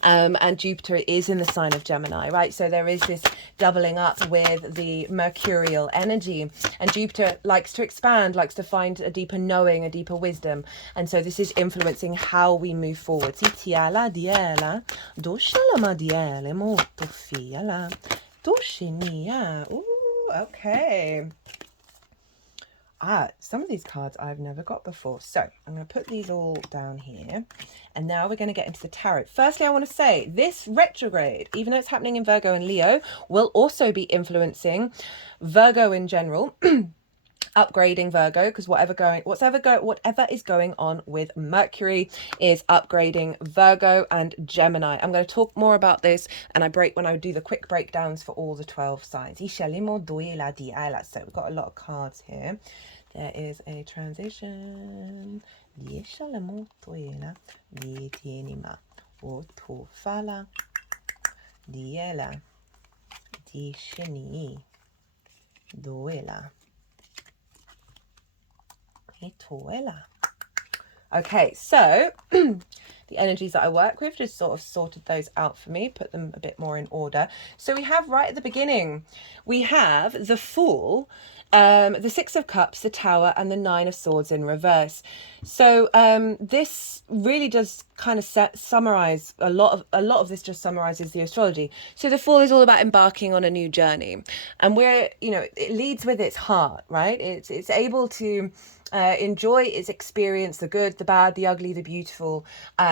And Jupiter is in the sign of Gemini, right? So there is this doubling up with the mercurial energy. And Jupiter likes to expand, likes to find a deeper knowing, a deeper wisdom. And so this is influencing how we move forward. Ooh, okay. Some of these cards I've never got before. So I'm going to put these all down here. And now we're going to get into the tarot. Firstly, I want to say this retrograde, even though it's happening in Virgo and Leo, will also be influencing Virgo in general. Upgrading Virgo, because whatever is going on with Mercury is upgrading Virgo and Gemini. I'm going to talk more about this and when I do the quick breakdowns for all the 12 signs. So we've got a lot of cards here. There is a transition. Okay, so the energies that I work with, just sort of sorted those out for me, put them a bit more in order. So we have right at the beginning, we have the Fool, the Six of Cups, the Tower, and the Nine of Swords in reverse. So this really does kind of summarize a lot of this. Just summarizes the astrology. So the Fool is all about embarking on a new journey, and it leads with its heart, right? It's able to enjoy its experience, the good, the bad, the ugly, the beautiful,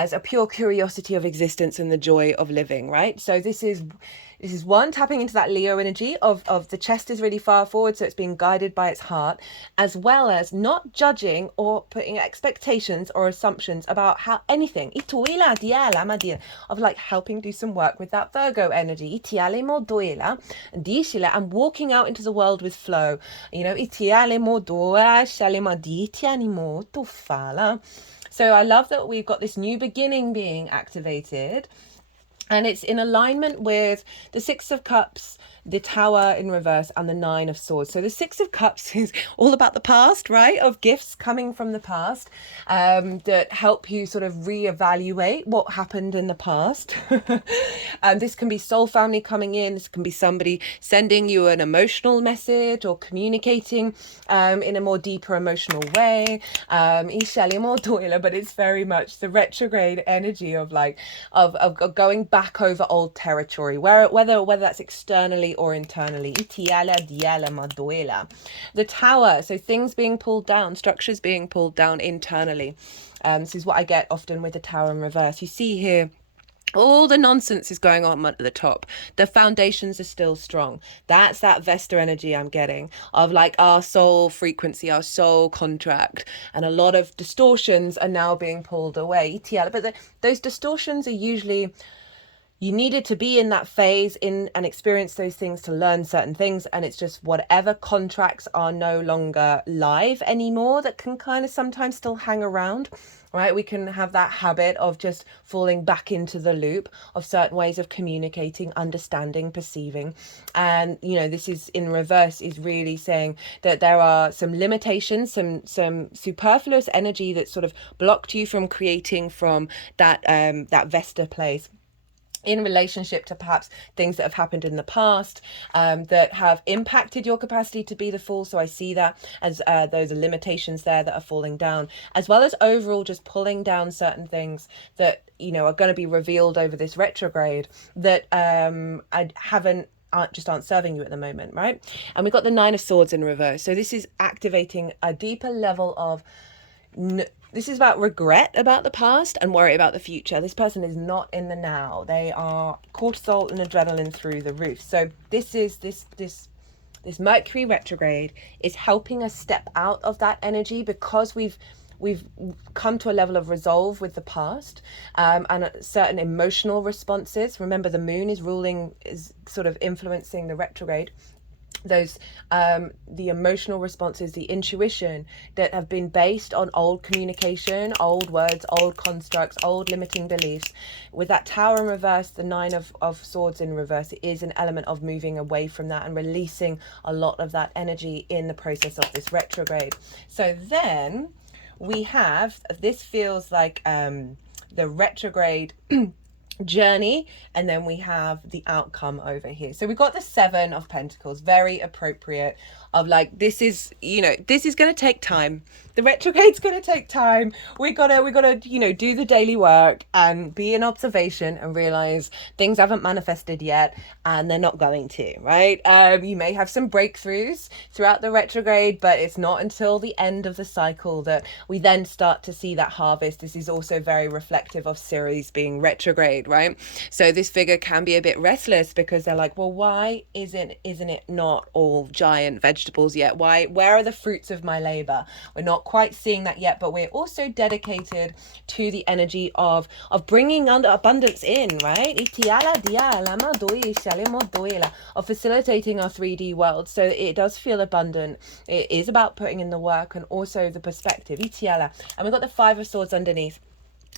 as a pure curiosity of existence and the joy of living, right? So this is one, tapping into that Leo energy of the chest is really far forward, so it's being guided by its heart, as well as not judging or putting expectations or assumptions about how anything of like helping do some work with that Virgo energy. And walking out into the world with flow. You know, so I love that we've got this new beginning being activated. And it's in alignment with the Six of Cups, the Tower in reverse, and the Nine of Swords. So the Six of Cups is all about the past, right? Of gifts coming from the past that help you sort of reevaluate what happened in the past. And this can be soul family coming in. This can be somebody sending you an emotional message or communicating in a more deeper emotional way. But it's very much the retrograde energy of like of going back over old territory, whether that's externally or internally. The Tower, so things being pulled down, structures being pulled down internally. This is what I get often with the Tower in reverse. You see here, all the nonsense is going on at the top. The foundations are still strong. That's that Vesta energy I'm getting of like our soul frequency, our soul contract. And a lot of distortions are now being pulled away. But those distortions are usually, you needed to be in that phase and experience those things to learn certain things. And it's just whatever contracts are no longer live anymore that can kind of sometimes still hang around, right? We can have that habit of just falling back into the loop of certain ways of communicating, understanding, perceiving. And, you know, this is in reverse is really saying that there are some limitations, some superfluous energy that sort of blocked you from creating from that Vesta place, in relationship to perhaps things that have happened in the past that have impacted your capacity to be the full. So I see that as those are limitations there that are falling down, as well as overall just pulling down certain things that, you know, are going to be revealed over this retrograde that aren't serving you at the moment, right? And we've got the Nine of Swords in reverse. So this is activating a deeper level of this is about regret about the past and worry about the future. This person is not in the now. They are cortisol and adrenaline through the roof. So this Mercury retrograde is helping us step out of that energy because we've come to a level of resolve with the past and certain emotional responses. Remember, the moon is sort of influencing the retrograde. Those the emotional responses, the intuition that have been based on old communication, old words, old constructs, old limiting beliefs. With that Tower in reverse, the Nine of Swords in reverse, it is an element of moving away from that and releasing a lot of that energy in the process of this retrograde. So then we have, this feels like the retrograde journey, and then we have the outcome over here. So we've got the Seven of Pentacles, very appropriate, of like, this is, you know, this is going to take time. The retrograde's going to take time. We gotta, you know, do the daily work and be in observation and realize things haven't manifested yet, and they're not going to, right? You may have some breakthroughs throughout the retrograde, but it's not until the end of the cycle that we then start to see that harvest. This is also very reflective of Ceres being retrograde, right? So this figure can be a bit restless because they're like, well, why isn't it not all giant vegetables yet? Where are the fruits of my labor? We're not quite seeing that yet, but we're also dedicated to the energy of bringing abundance in, right? Of facilitating our 3D world, so it does feel abundant. It is about putting in the work and also the perspective. And we've got the Five of Swords underneath.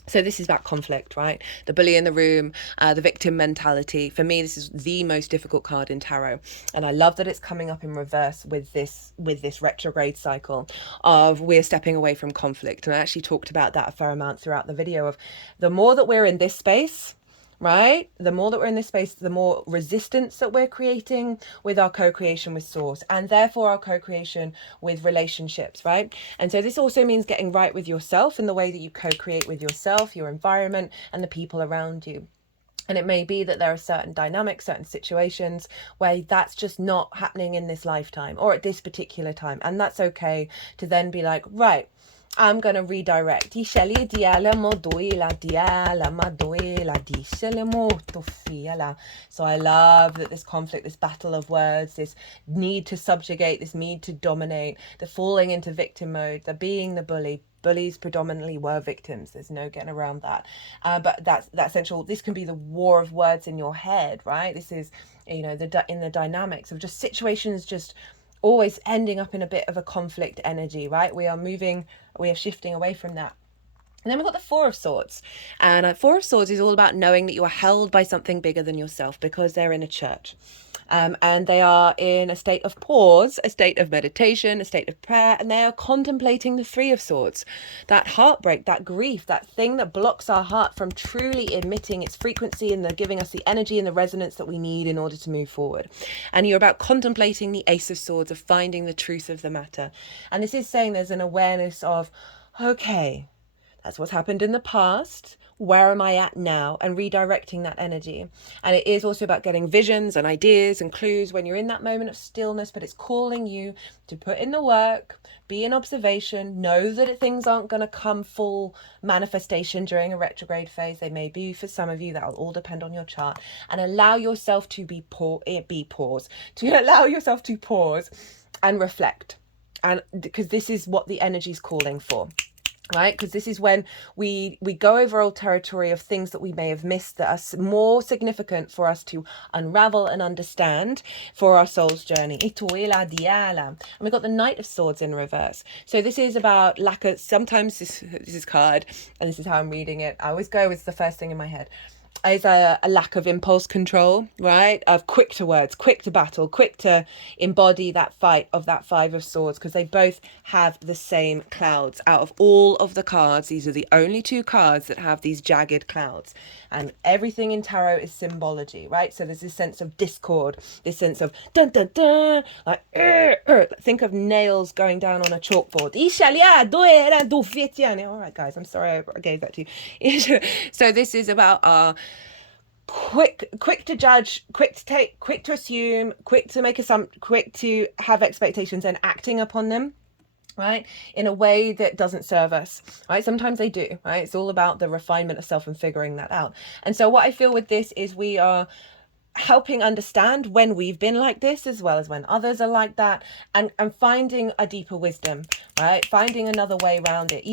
So this is about conflict, right? The bully in the room, the victim mentality. For me, this is the most difficult card in tarot. And I love that it's coming up in reverse with this retrograde cycle of we're stepping away from conflict. And I actually talked about that a fair amount throughout the video of the more that we're in this space, right? The more that we're in this space, the more resistance that we're creating with our co-creation with source, and therefore our co-creation with relationships, right? And so this also means getting right with yourself in the way that you co-create with yourself, your environment, and the people around you. And it may be that there are certain dynamics, certain situations where that's just not happening in this lifetime or at this particular time. And that's okay to then be like, right, I'm going to redirect. So I love that this conflict, this battle of words, this need to subjugate, this need to dominate, the falling into victim mode, the being the bully. Bullies predominantly were victims. There's no getting around that. But that's essential. This can be the war of words in your head, right? This is, in the dynamics of just situations just always ending up in a bit of a conflict energy, right? We are shifting away from that. And then we've got the Four of Swords. And Four of Swords is all about knowing that you are held by something bigger than yourself because they're in a church. And they are in a state of pause, a state of meditation, a state of prayer, and they are contemplating the Three of Swords. That heartbreak, that grief, that thing that blocks our heart from truly emitting its frequency and giving us the energy and the resonance that we need in order to move forward. And you're about contemplating the Ace of Swords, of finding the truth of the matter. And this is saying there's an awareness of, okay, that's what's happened in the past. Where am I at now? And redirecting that energy. And it is also about getting visions and ideas and clues when you're in that moment of stillness, but it's calling you to put in the work, be in observation, know that things aren't going to come full manifestation during a retrograde phase. They may be for some of you. That'll all depend on your chart. And allow yourself to allow yourself to pause and reflect. And because this is what the energy is calling for. Right, because this is when we go over old territory of things that we may have missed that are more significant for us to unravel and understand for our soul's journey. And we've got the Knight of Swords in reverse. So this is about sometimes this is card, and this is how I'm reading it. I always go with the first thing in my head. Is a lack of impulse control, right? Of quick to words, quick to battle, quick to embody that fight of that Five of Swords, because they both have the same clouds. Out of all of the cards, these are the only two cards that have these jagged clouds. And everything in tarot is symbology, right? So there's this sense of discord, this sense of dun dun dun, like think of nails going down on a chalkboard. All right, guys, I'm sorry I gave that to you. So this is about our quick to judge, quick to take, quick to assume, quick to make assumptions, quick to have expectations and acting upon them, right, in a way that doesn't serve us, right? Sometimes they do, right? It's all about the refinement of self and figuring that out. And so what I feel with this is we are helping understand when we've been like this as well as when others are like that, and finding a deeper wisdom, right? Finding another way around it.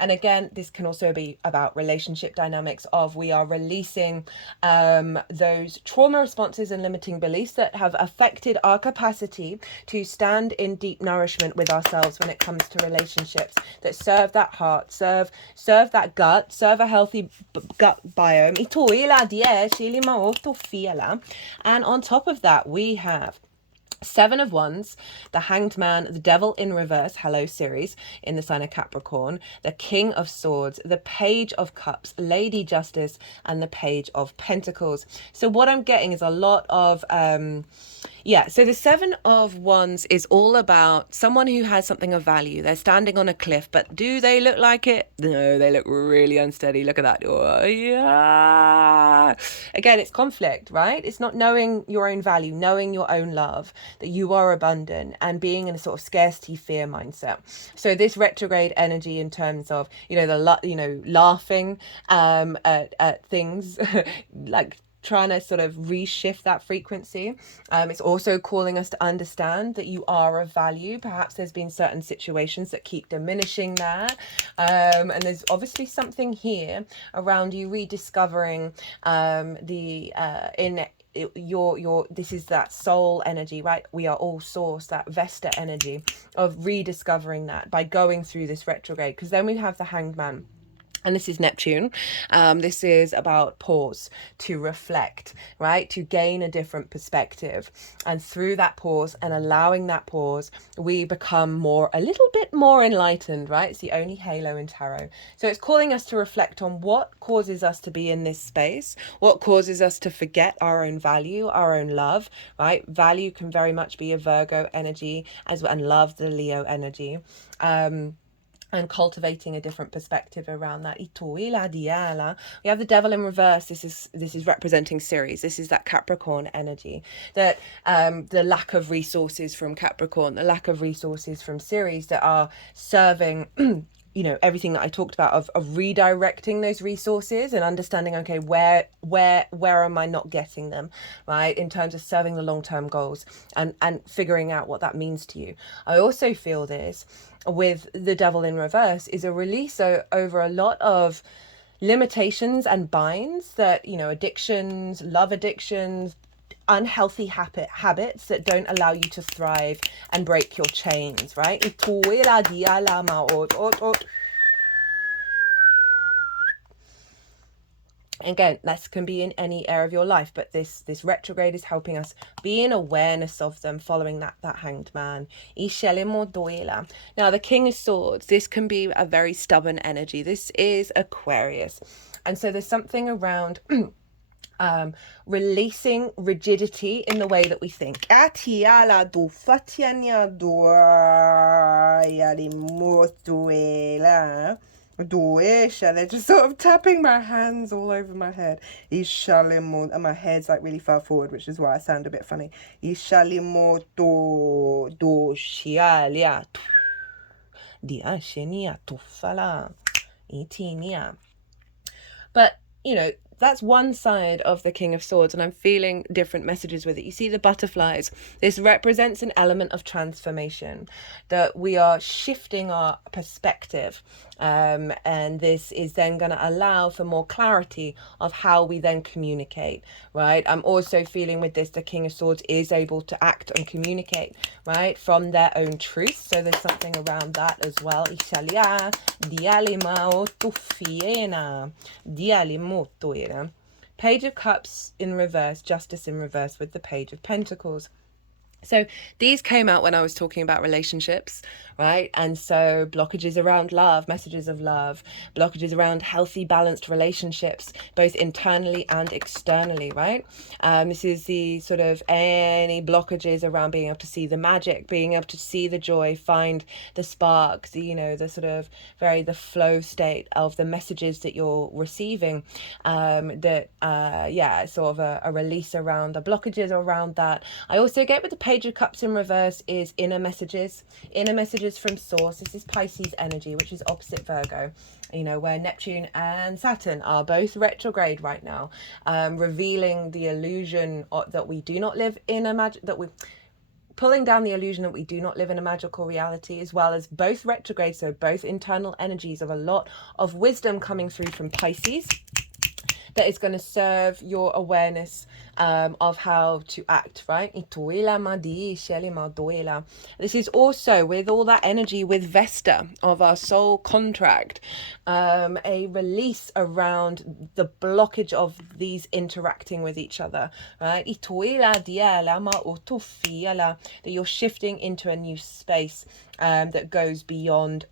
And again, this can also be about relationship dynamics of we are releasing those trauma responses and limiting beliefs that have affected our capacity to stand in deep nourishment with ourselves when it comes to relationships that serve that heart, serve that gut, serve a healthy gut biome. And on top of that, we have Seven of Wands, the Hanged Man, the Devil in reverse, hello Ceres, in the sign of Capricorn, the King of Swords, the Page of Cups, Lady Justice, and the Page of Pentacles. So what I'm getting is a lot of so the Seven of Wands is all about someone who has something of value. They're standing on a cliff, but do they look like it? No, they look really unsteady. Look at that. Oh, yeah. Again, it's conflict, right? It's not knowing your own value, knowing your own love, that you are abundant, and being in a sort of scarcity fear mindset. So this retrograde energy in terms of, laughing at things like trying to sort of reshift that frequency. It's also calling us to understand that you are of value. Perhaps there's been certain situations that keep diminishing that. And there's obviously something here around you rediscovering this is that soul energy, right? We are all source, that Vesta energy of rediscovering that by going through this retrograde. Because then we have the Hanged Man. And this is Neptune. This is about pause, to reflect, right? To gain a different perspective. And through that pause and allowing that pause, we become a little bit more enlightened, right? It's the only halo in tarot. So it's calling us to reflect on what causes us to be in this space, what causes us to forget our own value, our own love, right? Value can very much be a Virgo energy and love the Leo energy. and cultivating a different perspective around that. We have the devil in reverse. This is representing Ceres. This is that Capricorn energy, that the lack of resources from Capricorn, the lack of resources from Ceres that are serving everything that I talked about of redirecting those resources and understanding, okay, where am I not getting them, right, in terms of serving the long-term goals, and figuring out what that means to you. I also feel this with the devil in reverse is a release over a lot of limitations and binds that, addictions, love addictions, unhealthy habits that don't allow you to thrive and break your chains, right? Again, this can be in any area of your life, but this retrograde is helping us be in awareness of them, following that hanged man. Now, the King of Swords, this can be a very stubborn energy. This is Aquarius. And so there's something around releasing rigidity in the way that we think. They're just sort of tapping my hands all over my head. And my head's like really far forward, which is why I sound a bit funny. But that's one side of the King of Swords, and I'm feeling different messages with it. You see the butterflies. This represents an element of transformation, that we are shifting our perspective, and this is then going to allow for more clarity of how we then communicate, right? I'm also feeling with this, the King of Swords is able to act and communicate, right, from their own truth. So there's something around that as well. Page of Cups in reverse, Justice in reverse with the Page of Pentacles. So these came out when I was talking about relationships, right? And so blockages around love, messages of love, blockages around healthy, balanced relationships, both internally and externally, right? This is the sort of any blockages around being able to see the magic, being able to see the joy, find the spark, the sort of the flow state of the messages that you're receiving, sort of a release around the blockages around that. I also get with the Page of Cups in reverse is inner messages from source. This is Pisces energy, which is opposite Virgo, where Neptune and Saturn are both retrograde right now, revealing the illusion that we do not live in pulling down the illusion that we do not live in a magical reality, as well as both retrograde, so both internal energies of a lot of wisdom coming through from Pisces that is going to serve your awareness of how to act, right? This is also with all that energy with Vesta of our soul contract, a release around the blockage of these interacting with each other, right? That you're shifting into a new space that goes beyond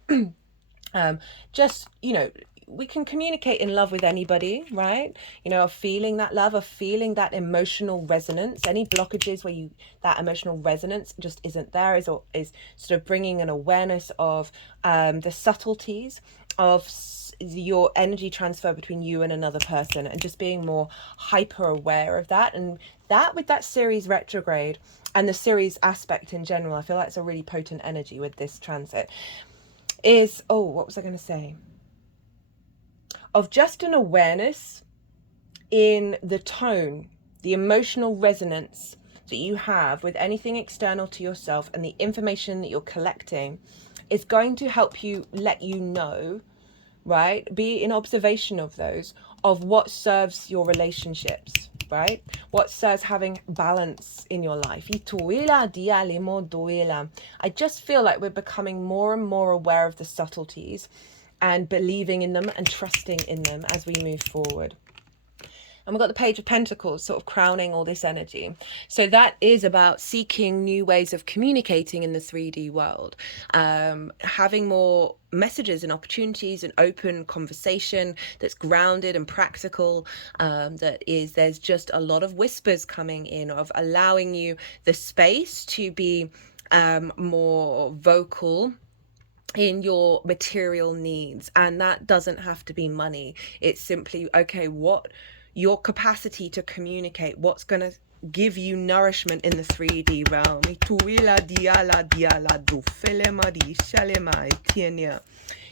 we can communicate in love with anybody, right? Of feeling that love, of feeling that emotional resonance. Any blockages where that emotional resonance just isn't there is sort of bringing an awareness of the subtleties of your energy transfer between you and another person, and just being more hyper aware of that. And that with that Ceres retrograde and the Ceres aspect in general, I feel like it's a really potent energy with this transit. What was I going to say? Of just an awareness in the tone, the emotional resonance that you have with anything external to yourself, and the information that you're collecting is going to help you let you know, right? Be in observation of those, of what serves your relationships, right? What serves having balance in your life. I just feel like we're becoming more and more aware of the subtleties and believing in them and trusting in them as we move forward. And we've got the Page of Pentacles sort of crowning all this energy. So that is about seeking new ways of communicating in the 3D world, having more messages and opportunities and open conversation that's grounded and practical. There's just a lot of whispers coming in, of allowing you the space to be more vocal in your material needs. And that doesn't have to be money. It's simply, okay, what your capacity to communicate, what's going to give you nourishment in the 3D realm.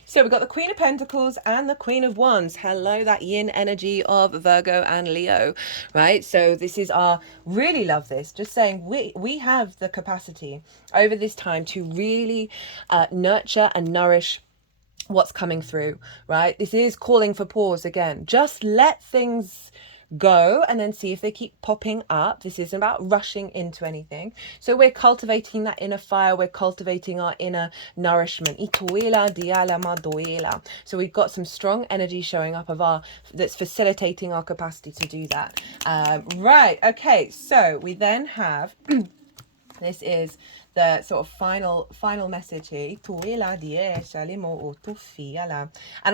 So we've got the Queen of Pentacles and the Queen of Wands. Hello, that yin energy of Virgo and Leo, right? So this is our, really love this, just saying we have the capacity over this time to really nurture and nourish what's coming through, right? This is calling for pause again. Just let things go and then see if they keep popping up. This isn't about rushing into anything. So we're cultivating that inner fire. We're cultivating our inner nourishment. So we've got some strong energy showing up of our, that's facilitating our capacity to do that. Right. Okay. So we then have, this is the sort of final message here. And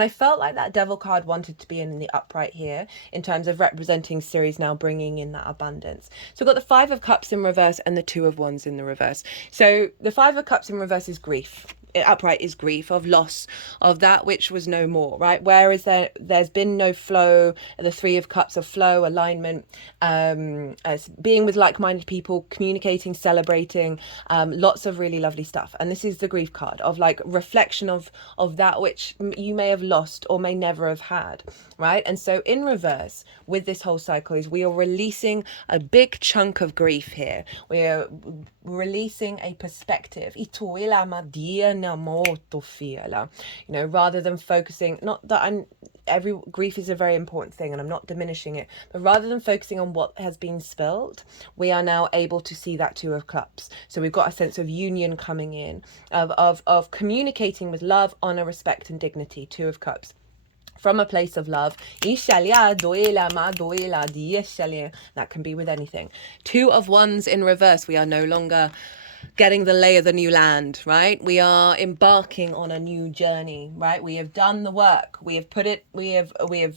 I felt like that devil card wanted to be in the upright here in terms of representing Ceres now bringing in that abundance. So we've got the 5 of Cups in reverse and the 2 of Wands in the reverse. So the 5 of Cups in reverse is grief. Upright is grief of loss of that which was no more, right? Whereas there's been no flow, the 3 of Cups of flow, alignment, as being with like-minded people, communicating, celebrating, lots of really lovely stuff. And this is the grief card of like reflection of that which you may have lost or may never have had, right? And so in reverse with this whole cycle is we are releasing a big chunk of grief here. We're releasing a perspective, rather than focusing, not that every grief is a very important thing and I'm not diminishing it, but rather than focusing on what has been spilt, we are now able to see that 2 of Cups. So we've got a sense of union coming in, of communicating with love, honor, respect and dignity. 2 of Cups from a place of love. That can be with anything. 2 of Wands in reverse. We are no longer getting the lay of the new land, right? We are embarking on a new journey, right? We have done the work. We have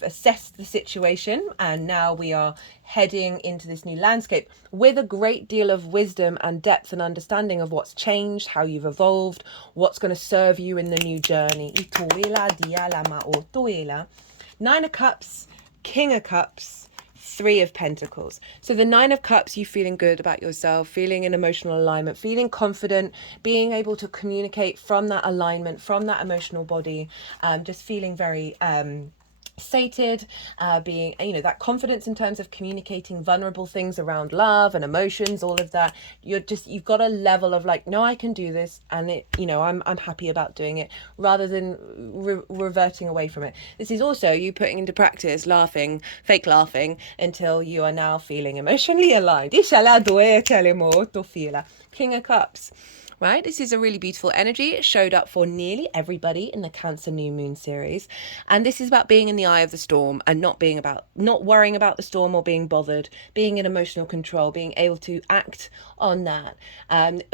assessed the situation, and now we are heading into this new landscape with a great deal of wisdom and depth and understanding of what's changed, how you've evolved, what's going to serve you in the new journey. 9 of Cups, King of Cups, 3 of Pentacles. So the 9 of Cups, you feeling good about yourself, feeling in emotional alignment, feeling confident, being able to communicate from that alignment, from that emotional body, just feeling very sated, being, that confidence in terms of communicating vulnerable things around love and emotions, all of that. You've got a level of like, no, I can do this, and it, I'm happy about doing it, rather than reverting away from it. This is also you putting into practice fake laughing until you are now feeling emotionally aligned. King of Cups. Right, this is a really beautiful energy. It showed up for nearly everybody in the Cancer New Moon series, and this is about being in the eye of the storm and not worrying about the storm or being bothered, being in emotional control, being able to act on that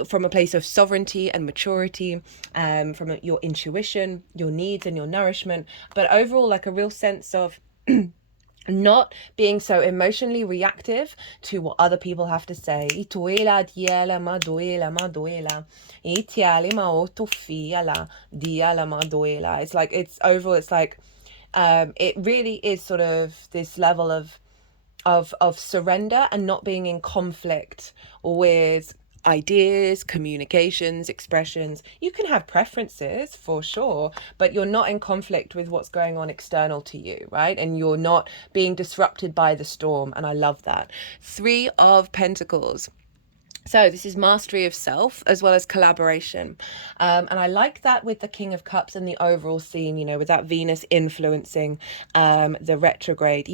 from a place of sovereignty and maturity, from your intuition, your needs and your nourishment, but overall like a real sense of not being so emotionally reactive to what other people have to say. It's like, it's overall, it's like, it really is sort of this level of surrender and not being in conflict with ideas, communications, expressions. You can have preferences for sure, but you're not in conflict with what's going on external to you, right? And you're not being disrupted by the storm. And I love that. 3 of Pentacles. So this is mastery of self as well as collaboration. And I like that with the King of Cups and the overall theme, with that Venus influencing the retrograde.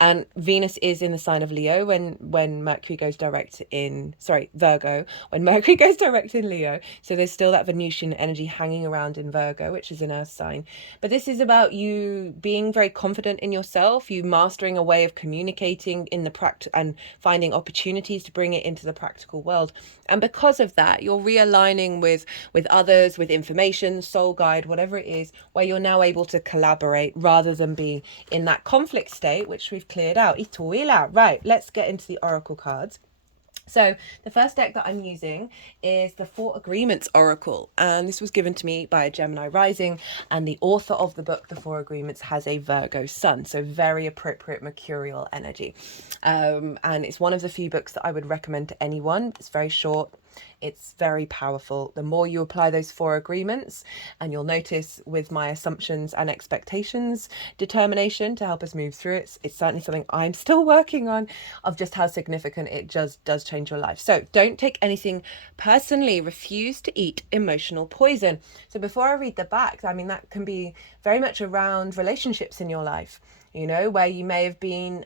And Venus is in the sign of Leo when Mercury goes direct in, Virgo, when Mercury goes direct in Leo. So there's still that Venusian energy hanging around in Virgo, which is an earth sign. But this is about you being very confident in yourself, you mastering a way of communicating in the practice and finding opportunities to bring it into the practical world. And because of that, you're realigning with others, with information, soul guide, whatever it is, where you're now able to collaborate rather than be in that conflict state, which we've cleared out. Right, let's get into the oracle cards. So the first deck that I'm using is the Four Agreements Oracle, and this was given to me by a Gemini rising, and the author of the book, The Four Agreements, has a Virgo sun, so very appropriate mercurial energy. And it's one of the few books that I would recommend to anyone. It's very short. It's very powerful. The more you apply those four agreements, and you'll notice with my assumptions and expectations determination to help us move through it, it's certainly something I'm still working on, of just how significant it just does change your life. So don't take anything personally. Refuse to eat emotional poison. So before I read the back, I mean, that can be very much around relationships in your life, you know, where you may have been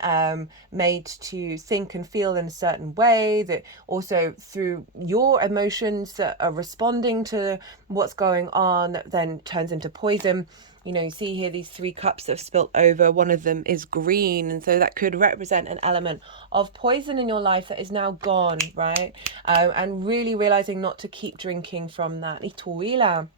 made to think and feel in a certain way, that also through your emotions that are responding to what's going on then turns into poison. You know, you see here these 3 cups that have spilt over. One of them is green, and so that could represent an element of poison in your life that is now gone, right? And really realizing not to keep drinking from that. Ituila.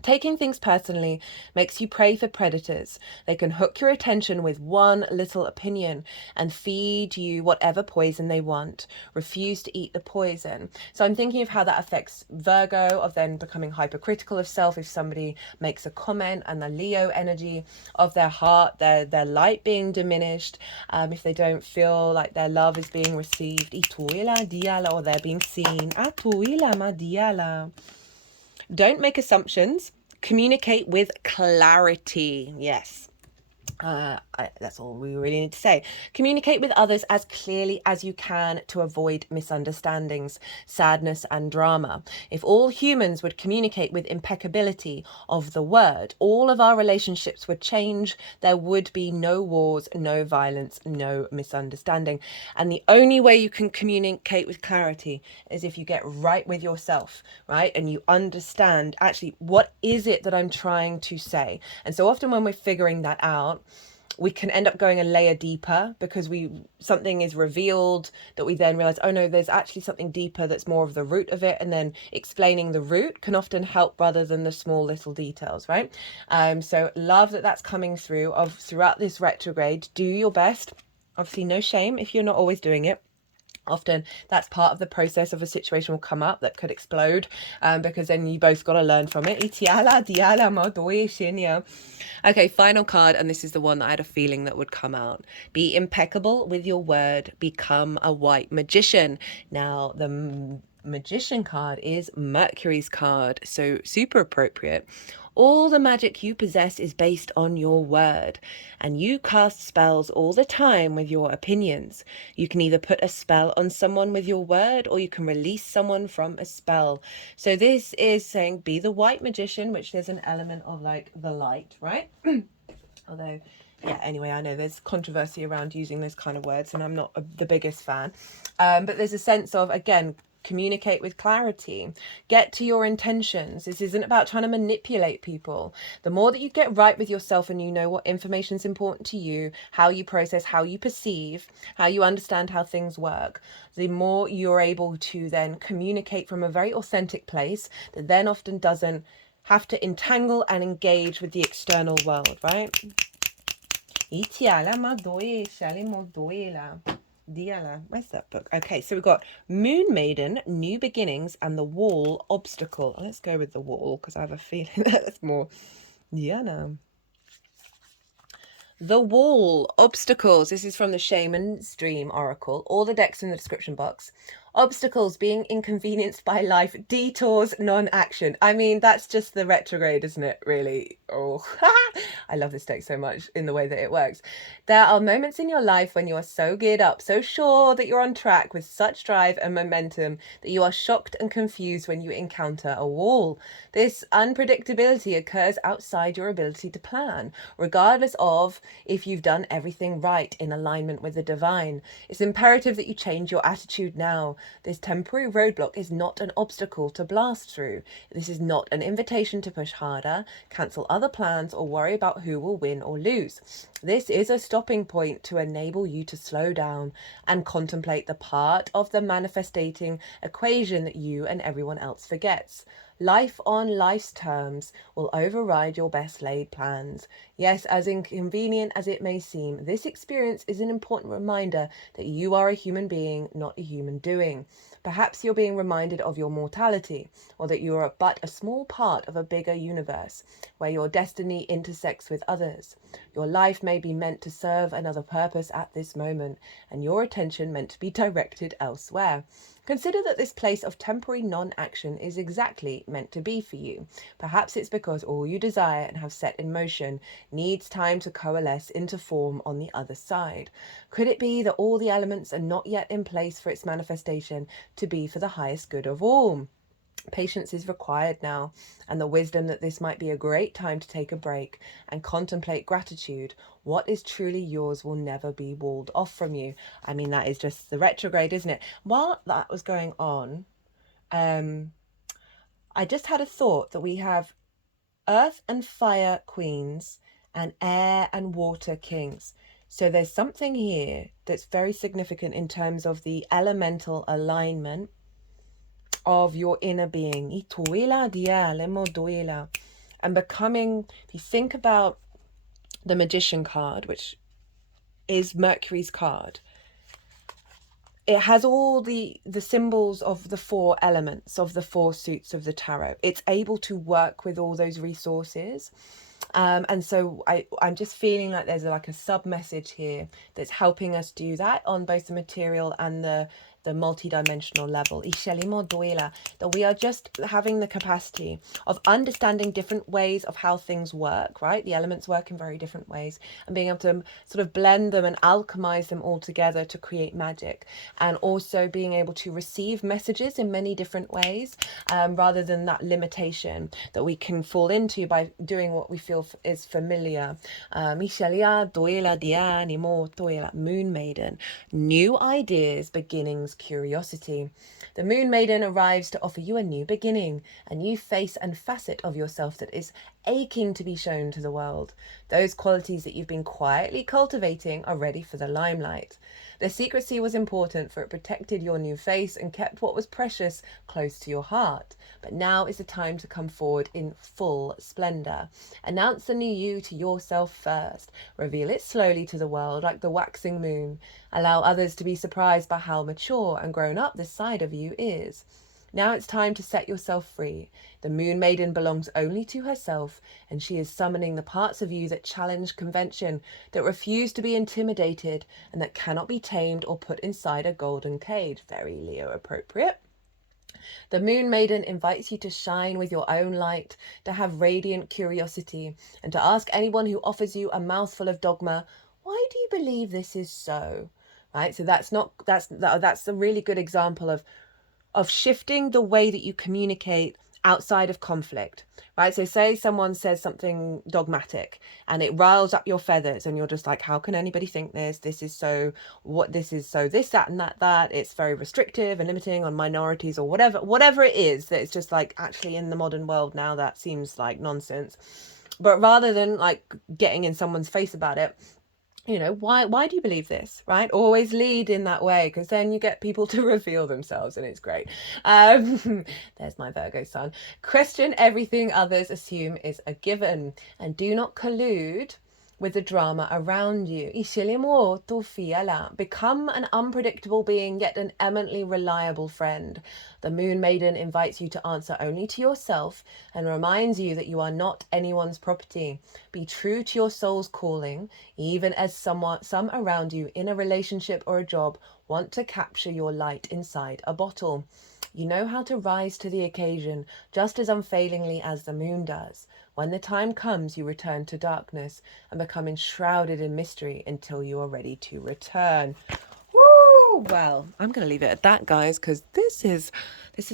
Taking things personally makes you prey for predators. They can hook your attention with one little opinion and feed you whatever poison they want. Refuse to eat the poison. So I'm thinking of how that affects Virgo, of then becoming hypercritical of self if somebody makes a comment, and the Leo energy of their heart, their light being diminished, if they don't feel like their love is being received, or they're being seen. Don't make assumptions. Communicate with clarity. Yes. That's all we really need to say. Communicate with others as clearly as you can to avoid misunderstandings, sadness, and drama. If all humans would communicate with impeccability of the word, all of our relationships would change. There would be no wars, no violence, no misunderstanding. And the only way you can communicate with clarity is if you get right with yourself, right? And you understand actually what is it that I'm trying to say. And so often when we're figuring that out, we can end up going a layer deeper because something is revealed that we then realize, oh no, there's actually something deeper that's more of the root of it. And then explaining the root can often help rather than the small little details, right? So love that that's coming throughout this retrograde. Do your best. Obviously, no shame if you're not always doing it. Often that's part of the process of a situation will come up that could explode, because then you both got to learn from it. Okay, final card, and this is the one that I had a feeling that would come out. Be impeccable with your word. Become a white magician. Now, the magician card is Mercury's card, so super appropriate. All the magic you possess is based on your word, and you cast spells all the time with your opinions. You can either put a spell on someone with your word, or you can release someone from a spell. So this is saying be the white magician, which there's an element of like the light, right? Although, yeah, anyway, I know there's controversy around using those kind of words, and I'm not the biggest fan. But there's a sense of, again, communicate with clarity, get to your intentions. This isn't about trying to manipulate people. The more that you get right with yourself and you know what information is important to you, how you process, how you perceive, how you understand how things work, the more you're able to then communicate from a very authentic place that then often doesn't have to entangle and engage with the external world, right? Where's that book? Okay, so we've got Moon Maiden, New Beginnings, and The Wall, Obstacle. Let's go with The Wall, because I have a feeling that's more... The Wall, Obstacles. This is from the Shaman's Dream Oracle. All the decks in the description box. Obstacles, being inconvenienced by life, detours, non-action. I mean, that's just the retrograde, isn't it, really? Oh, I love this deck so much in the way that it works. There are moments in your life when you are so geared up, so sure that you're on track with such drive and momentum that you are shocked and confused when you encounter a wall. This unpredictability occurs outside your ability to plan, regardless of if you've done everything right in alignment with the divine. It's imperative that you change your attitude now. This temporary roadblock is not an obstacle to blast through. This is not an invitation to push harder, cancel other plans, or worry about who will win or lose. This is a stopping point to enable you to slow down and contemplate the part of the manifesting equation that you and everyone else forgets. Life on life's terms will override your best laid plans. Yes, as inconvenient as it may seem, this experience is an important reminder that you are a human being, not a human doing. Perhaps you're being reminded of your mortality, or that you are but a small part of a bigger universe, where your destiny intersects with others. Your life may be meant to serve another purpose at this moment, and your attention meant to be directed elsewhere. Consider that this place of temporary non-action is exactly meant to be for you. Perhaps it's because all you desire and have set in motion needs time to coalesce into form on the other side. Could it be that all the elements are not yet in place for its manifestation to be for the highest good of all? Patience is required now, and the wisdom that this might be a great time to take a break and contemplate gratitude. What is truly yours will never be walled off from you. I mean, that is just the retrograde, isn't it? While that was going on, I just had a thought that we have earth and fire queens and air and water kings. So there's something here that's very significant in terms of the elemental alignment of your inner being. And becoming, if you think about the Magician card, which is Mercury's card, it has all the symbols of the four elements, of the four suits of the tarot. It's able to work with all those resources. And so I'm just feeling like there's like a sub message here that's helping us do that on both the material and the multi-dimensional level. That we are just having the capacity of understanding different ways of how things work, right? The elements work in very different ways, and being able to sort of blend them and alchemize them all together to create magic, and also being able to receive messages in many different ways, rather than that limitation that we can fall into by doing what we feel is familiar. Moon Maiden, new ideas, beginnings, curiosity. The Moon Maiden arrives to offer you a new beginning, a new face and facet of yourself that is aching to be shown to the world. Those qualities that you've been quietly cultivating are ready for the limelight. The secrecy was important, for it protected your new face and kept what was precious close to your heart. But now is the time to come forward in full splendor. Announce the new you to yourself first. Reveal it slowly to the world like the waxing moon. Allow others to be surprised by how mature and grown up this side of you is. Now it's time to set yourself free. The Moon Maiden belongs only to herself, and she is summoning the parts of you that challenge convention, that refuse to be intimidated, and that cannot be tamed or put inside a golden cage. Very Leo appropriate. The Moon Maiden invites you to shine with your own light, to have radiant curiosity, and to ask anyone who offers you a mouthful of dogma, why do you believe this is so? Right? So that's a really good example of shifting the way that you communicate outside of conflict, right? So say someone says something dogmatic and it riles up your feathers, and you're just like, how can anybody think this? This is so, this, that, and that. It's very restrictive and limiting on minorities, or whatever it is, that it's just like, actually in the modern world now that seems like nonsense. But rather than like getting in someone's face about it, why do you believe this, right? Always lead in that way, because then you get people to reveal themselves, and it's great. There's my Virgo sun. Question everything others assume is a given, and do not collude with the drama around you. Become an unpredictable being, yet an eminently reliable friend. The Moon Maiden invites you to answer only to yourself and reminds you that you are not anyone's property. Be true to your soul's calling, even as some around you in a relationship or a job want to capture your light inside a bottle. You know how to rise to the occasion just as unfailingly as the moon does. When the time comes, you return to darkness and become enshrouded in mystery until you are ready to return. Woo! Well, I'm going to leave it at that, guys, because this has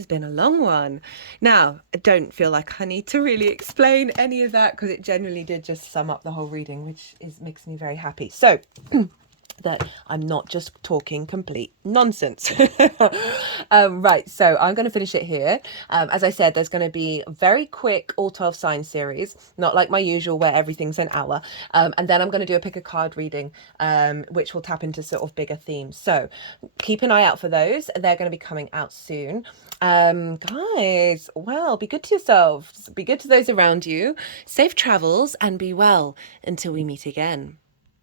been a long one. Now, I don't feel like I need to really explain any of that, because it genuinely did just sum up the whole reading, which makes me very happy. So that I'm not just talking complete nonsense. Right, so I'm going to finish it here. As I said, there's going to be a very quick all 12 sign series, not like my usual where everything's an hour. And then I'm going to do a pick a card reading, which will tap into sort of bigger themes. So keep an eye out for those. They're going to be coming out soon. Guys, well, be good to yourselves, be good to those around you, safe travels, and be well until we meet again.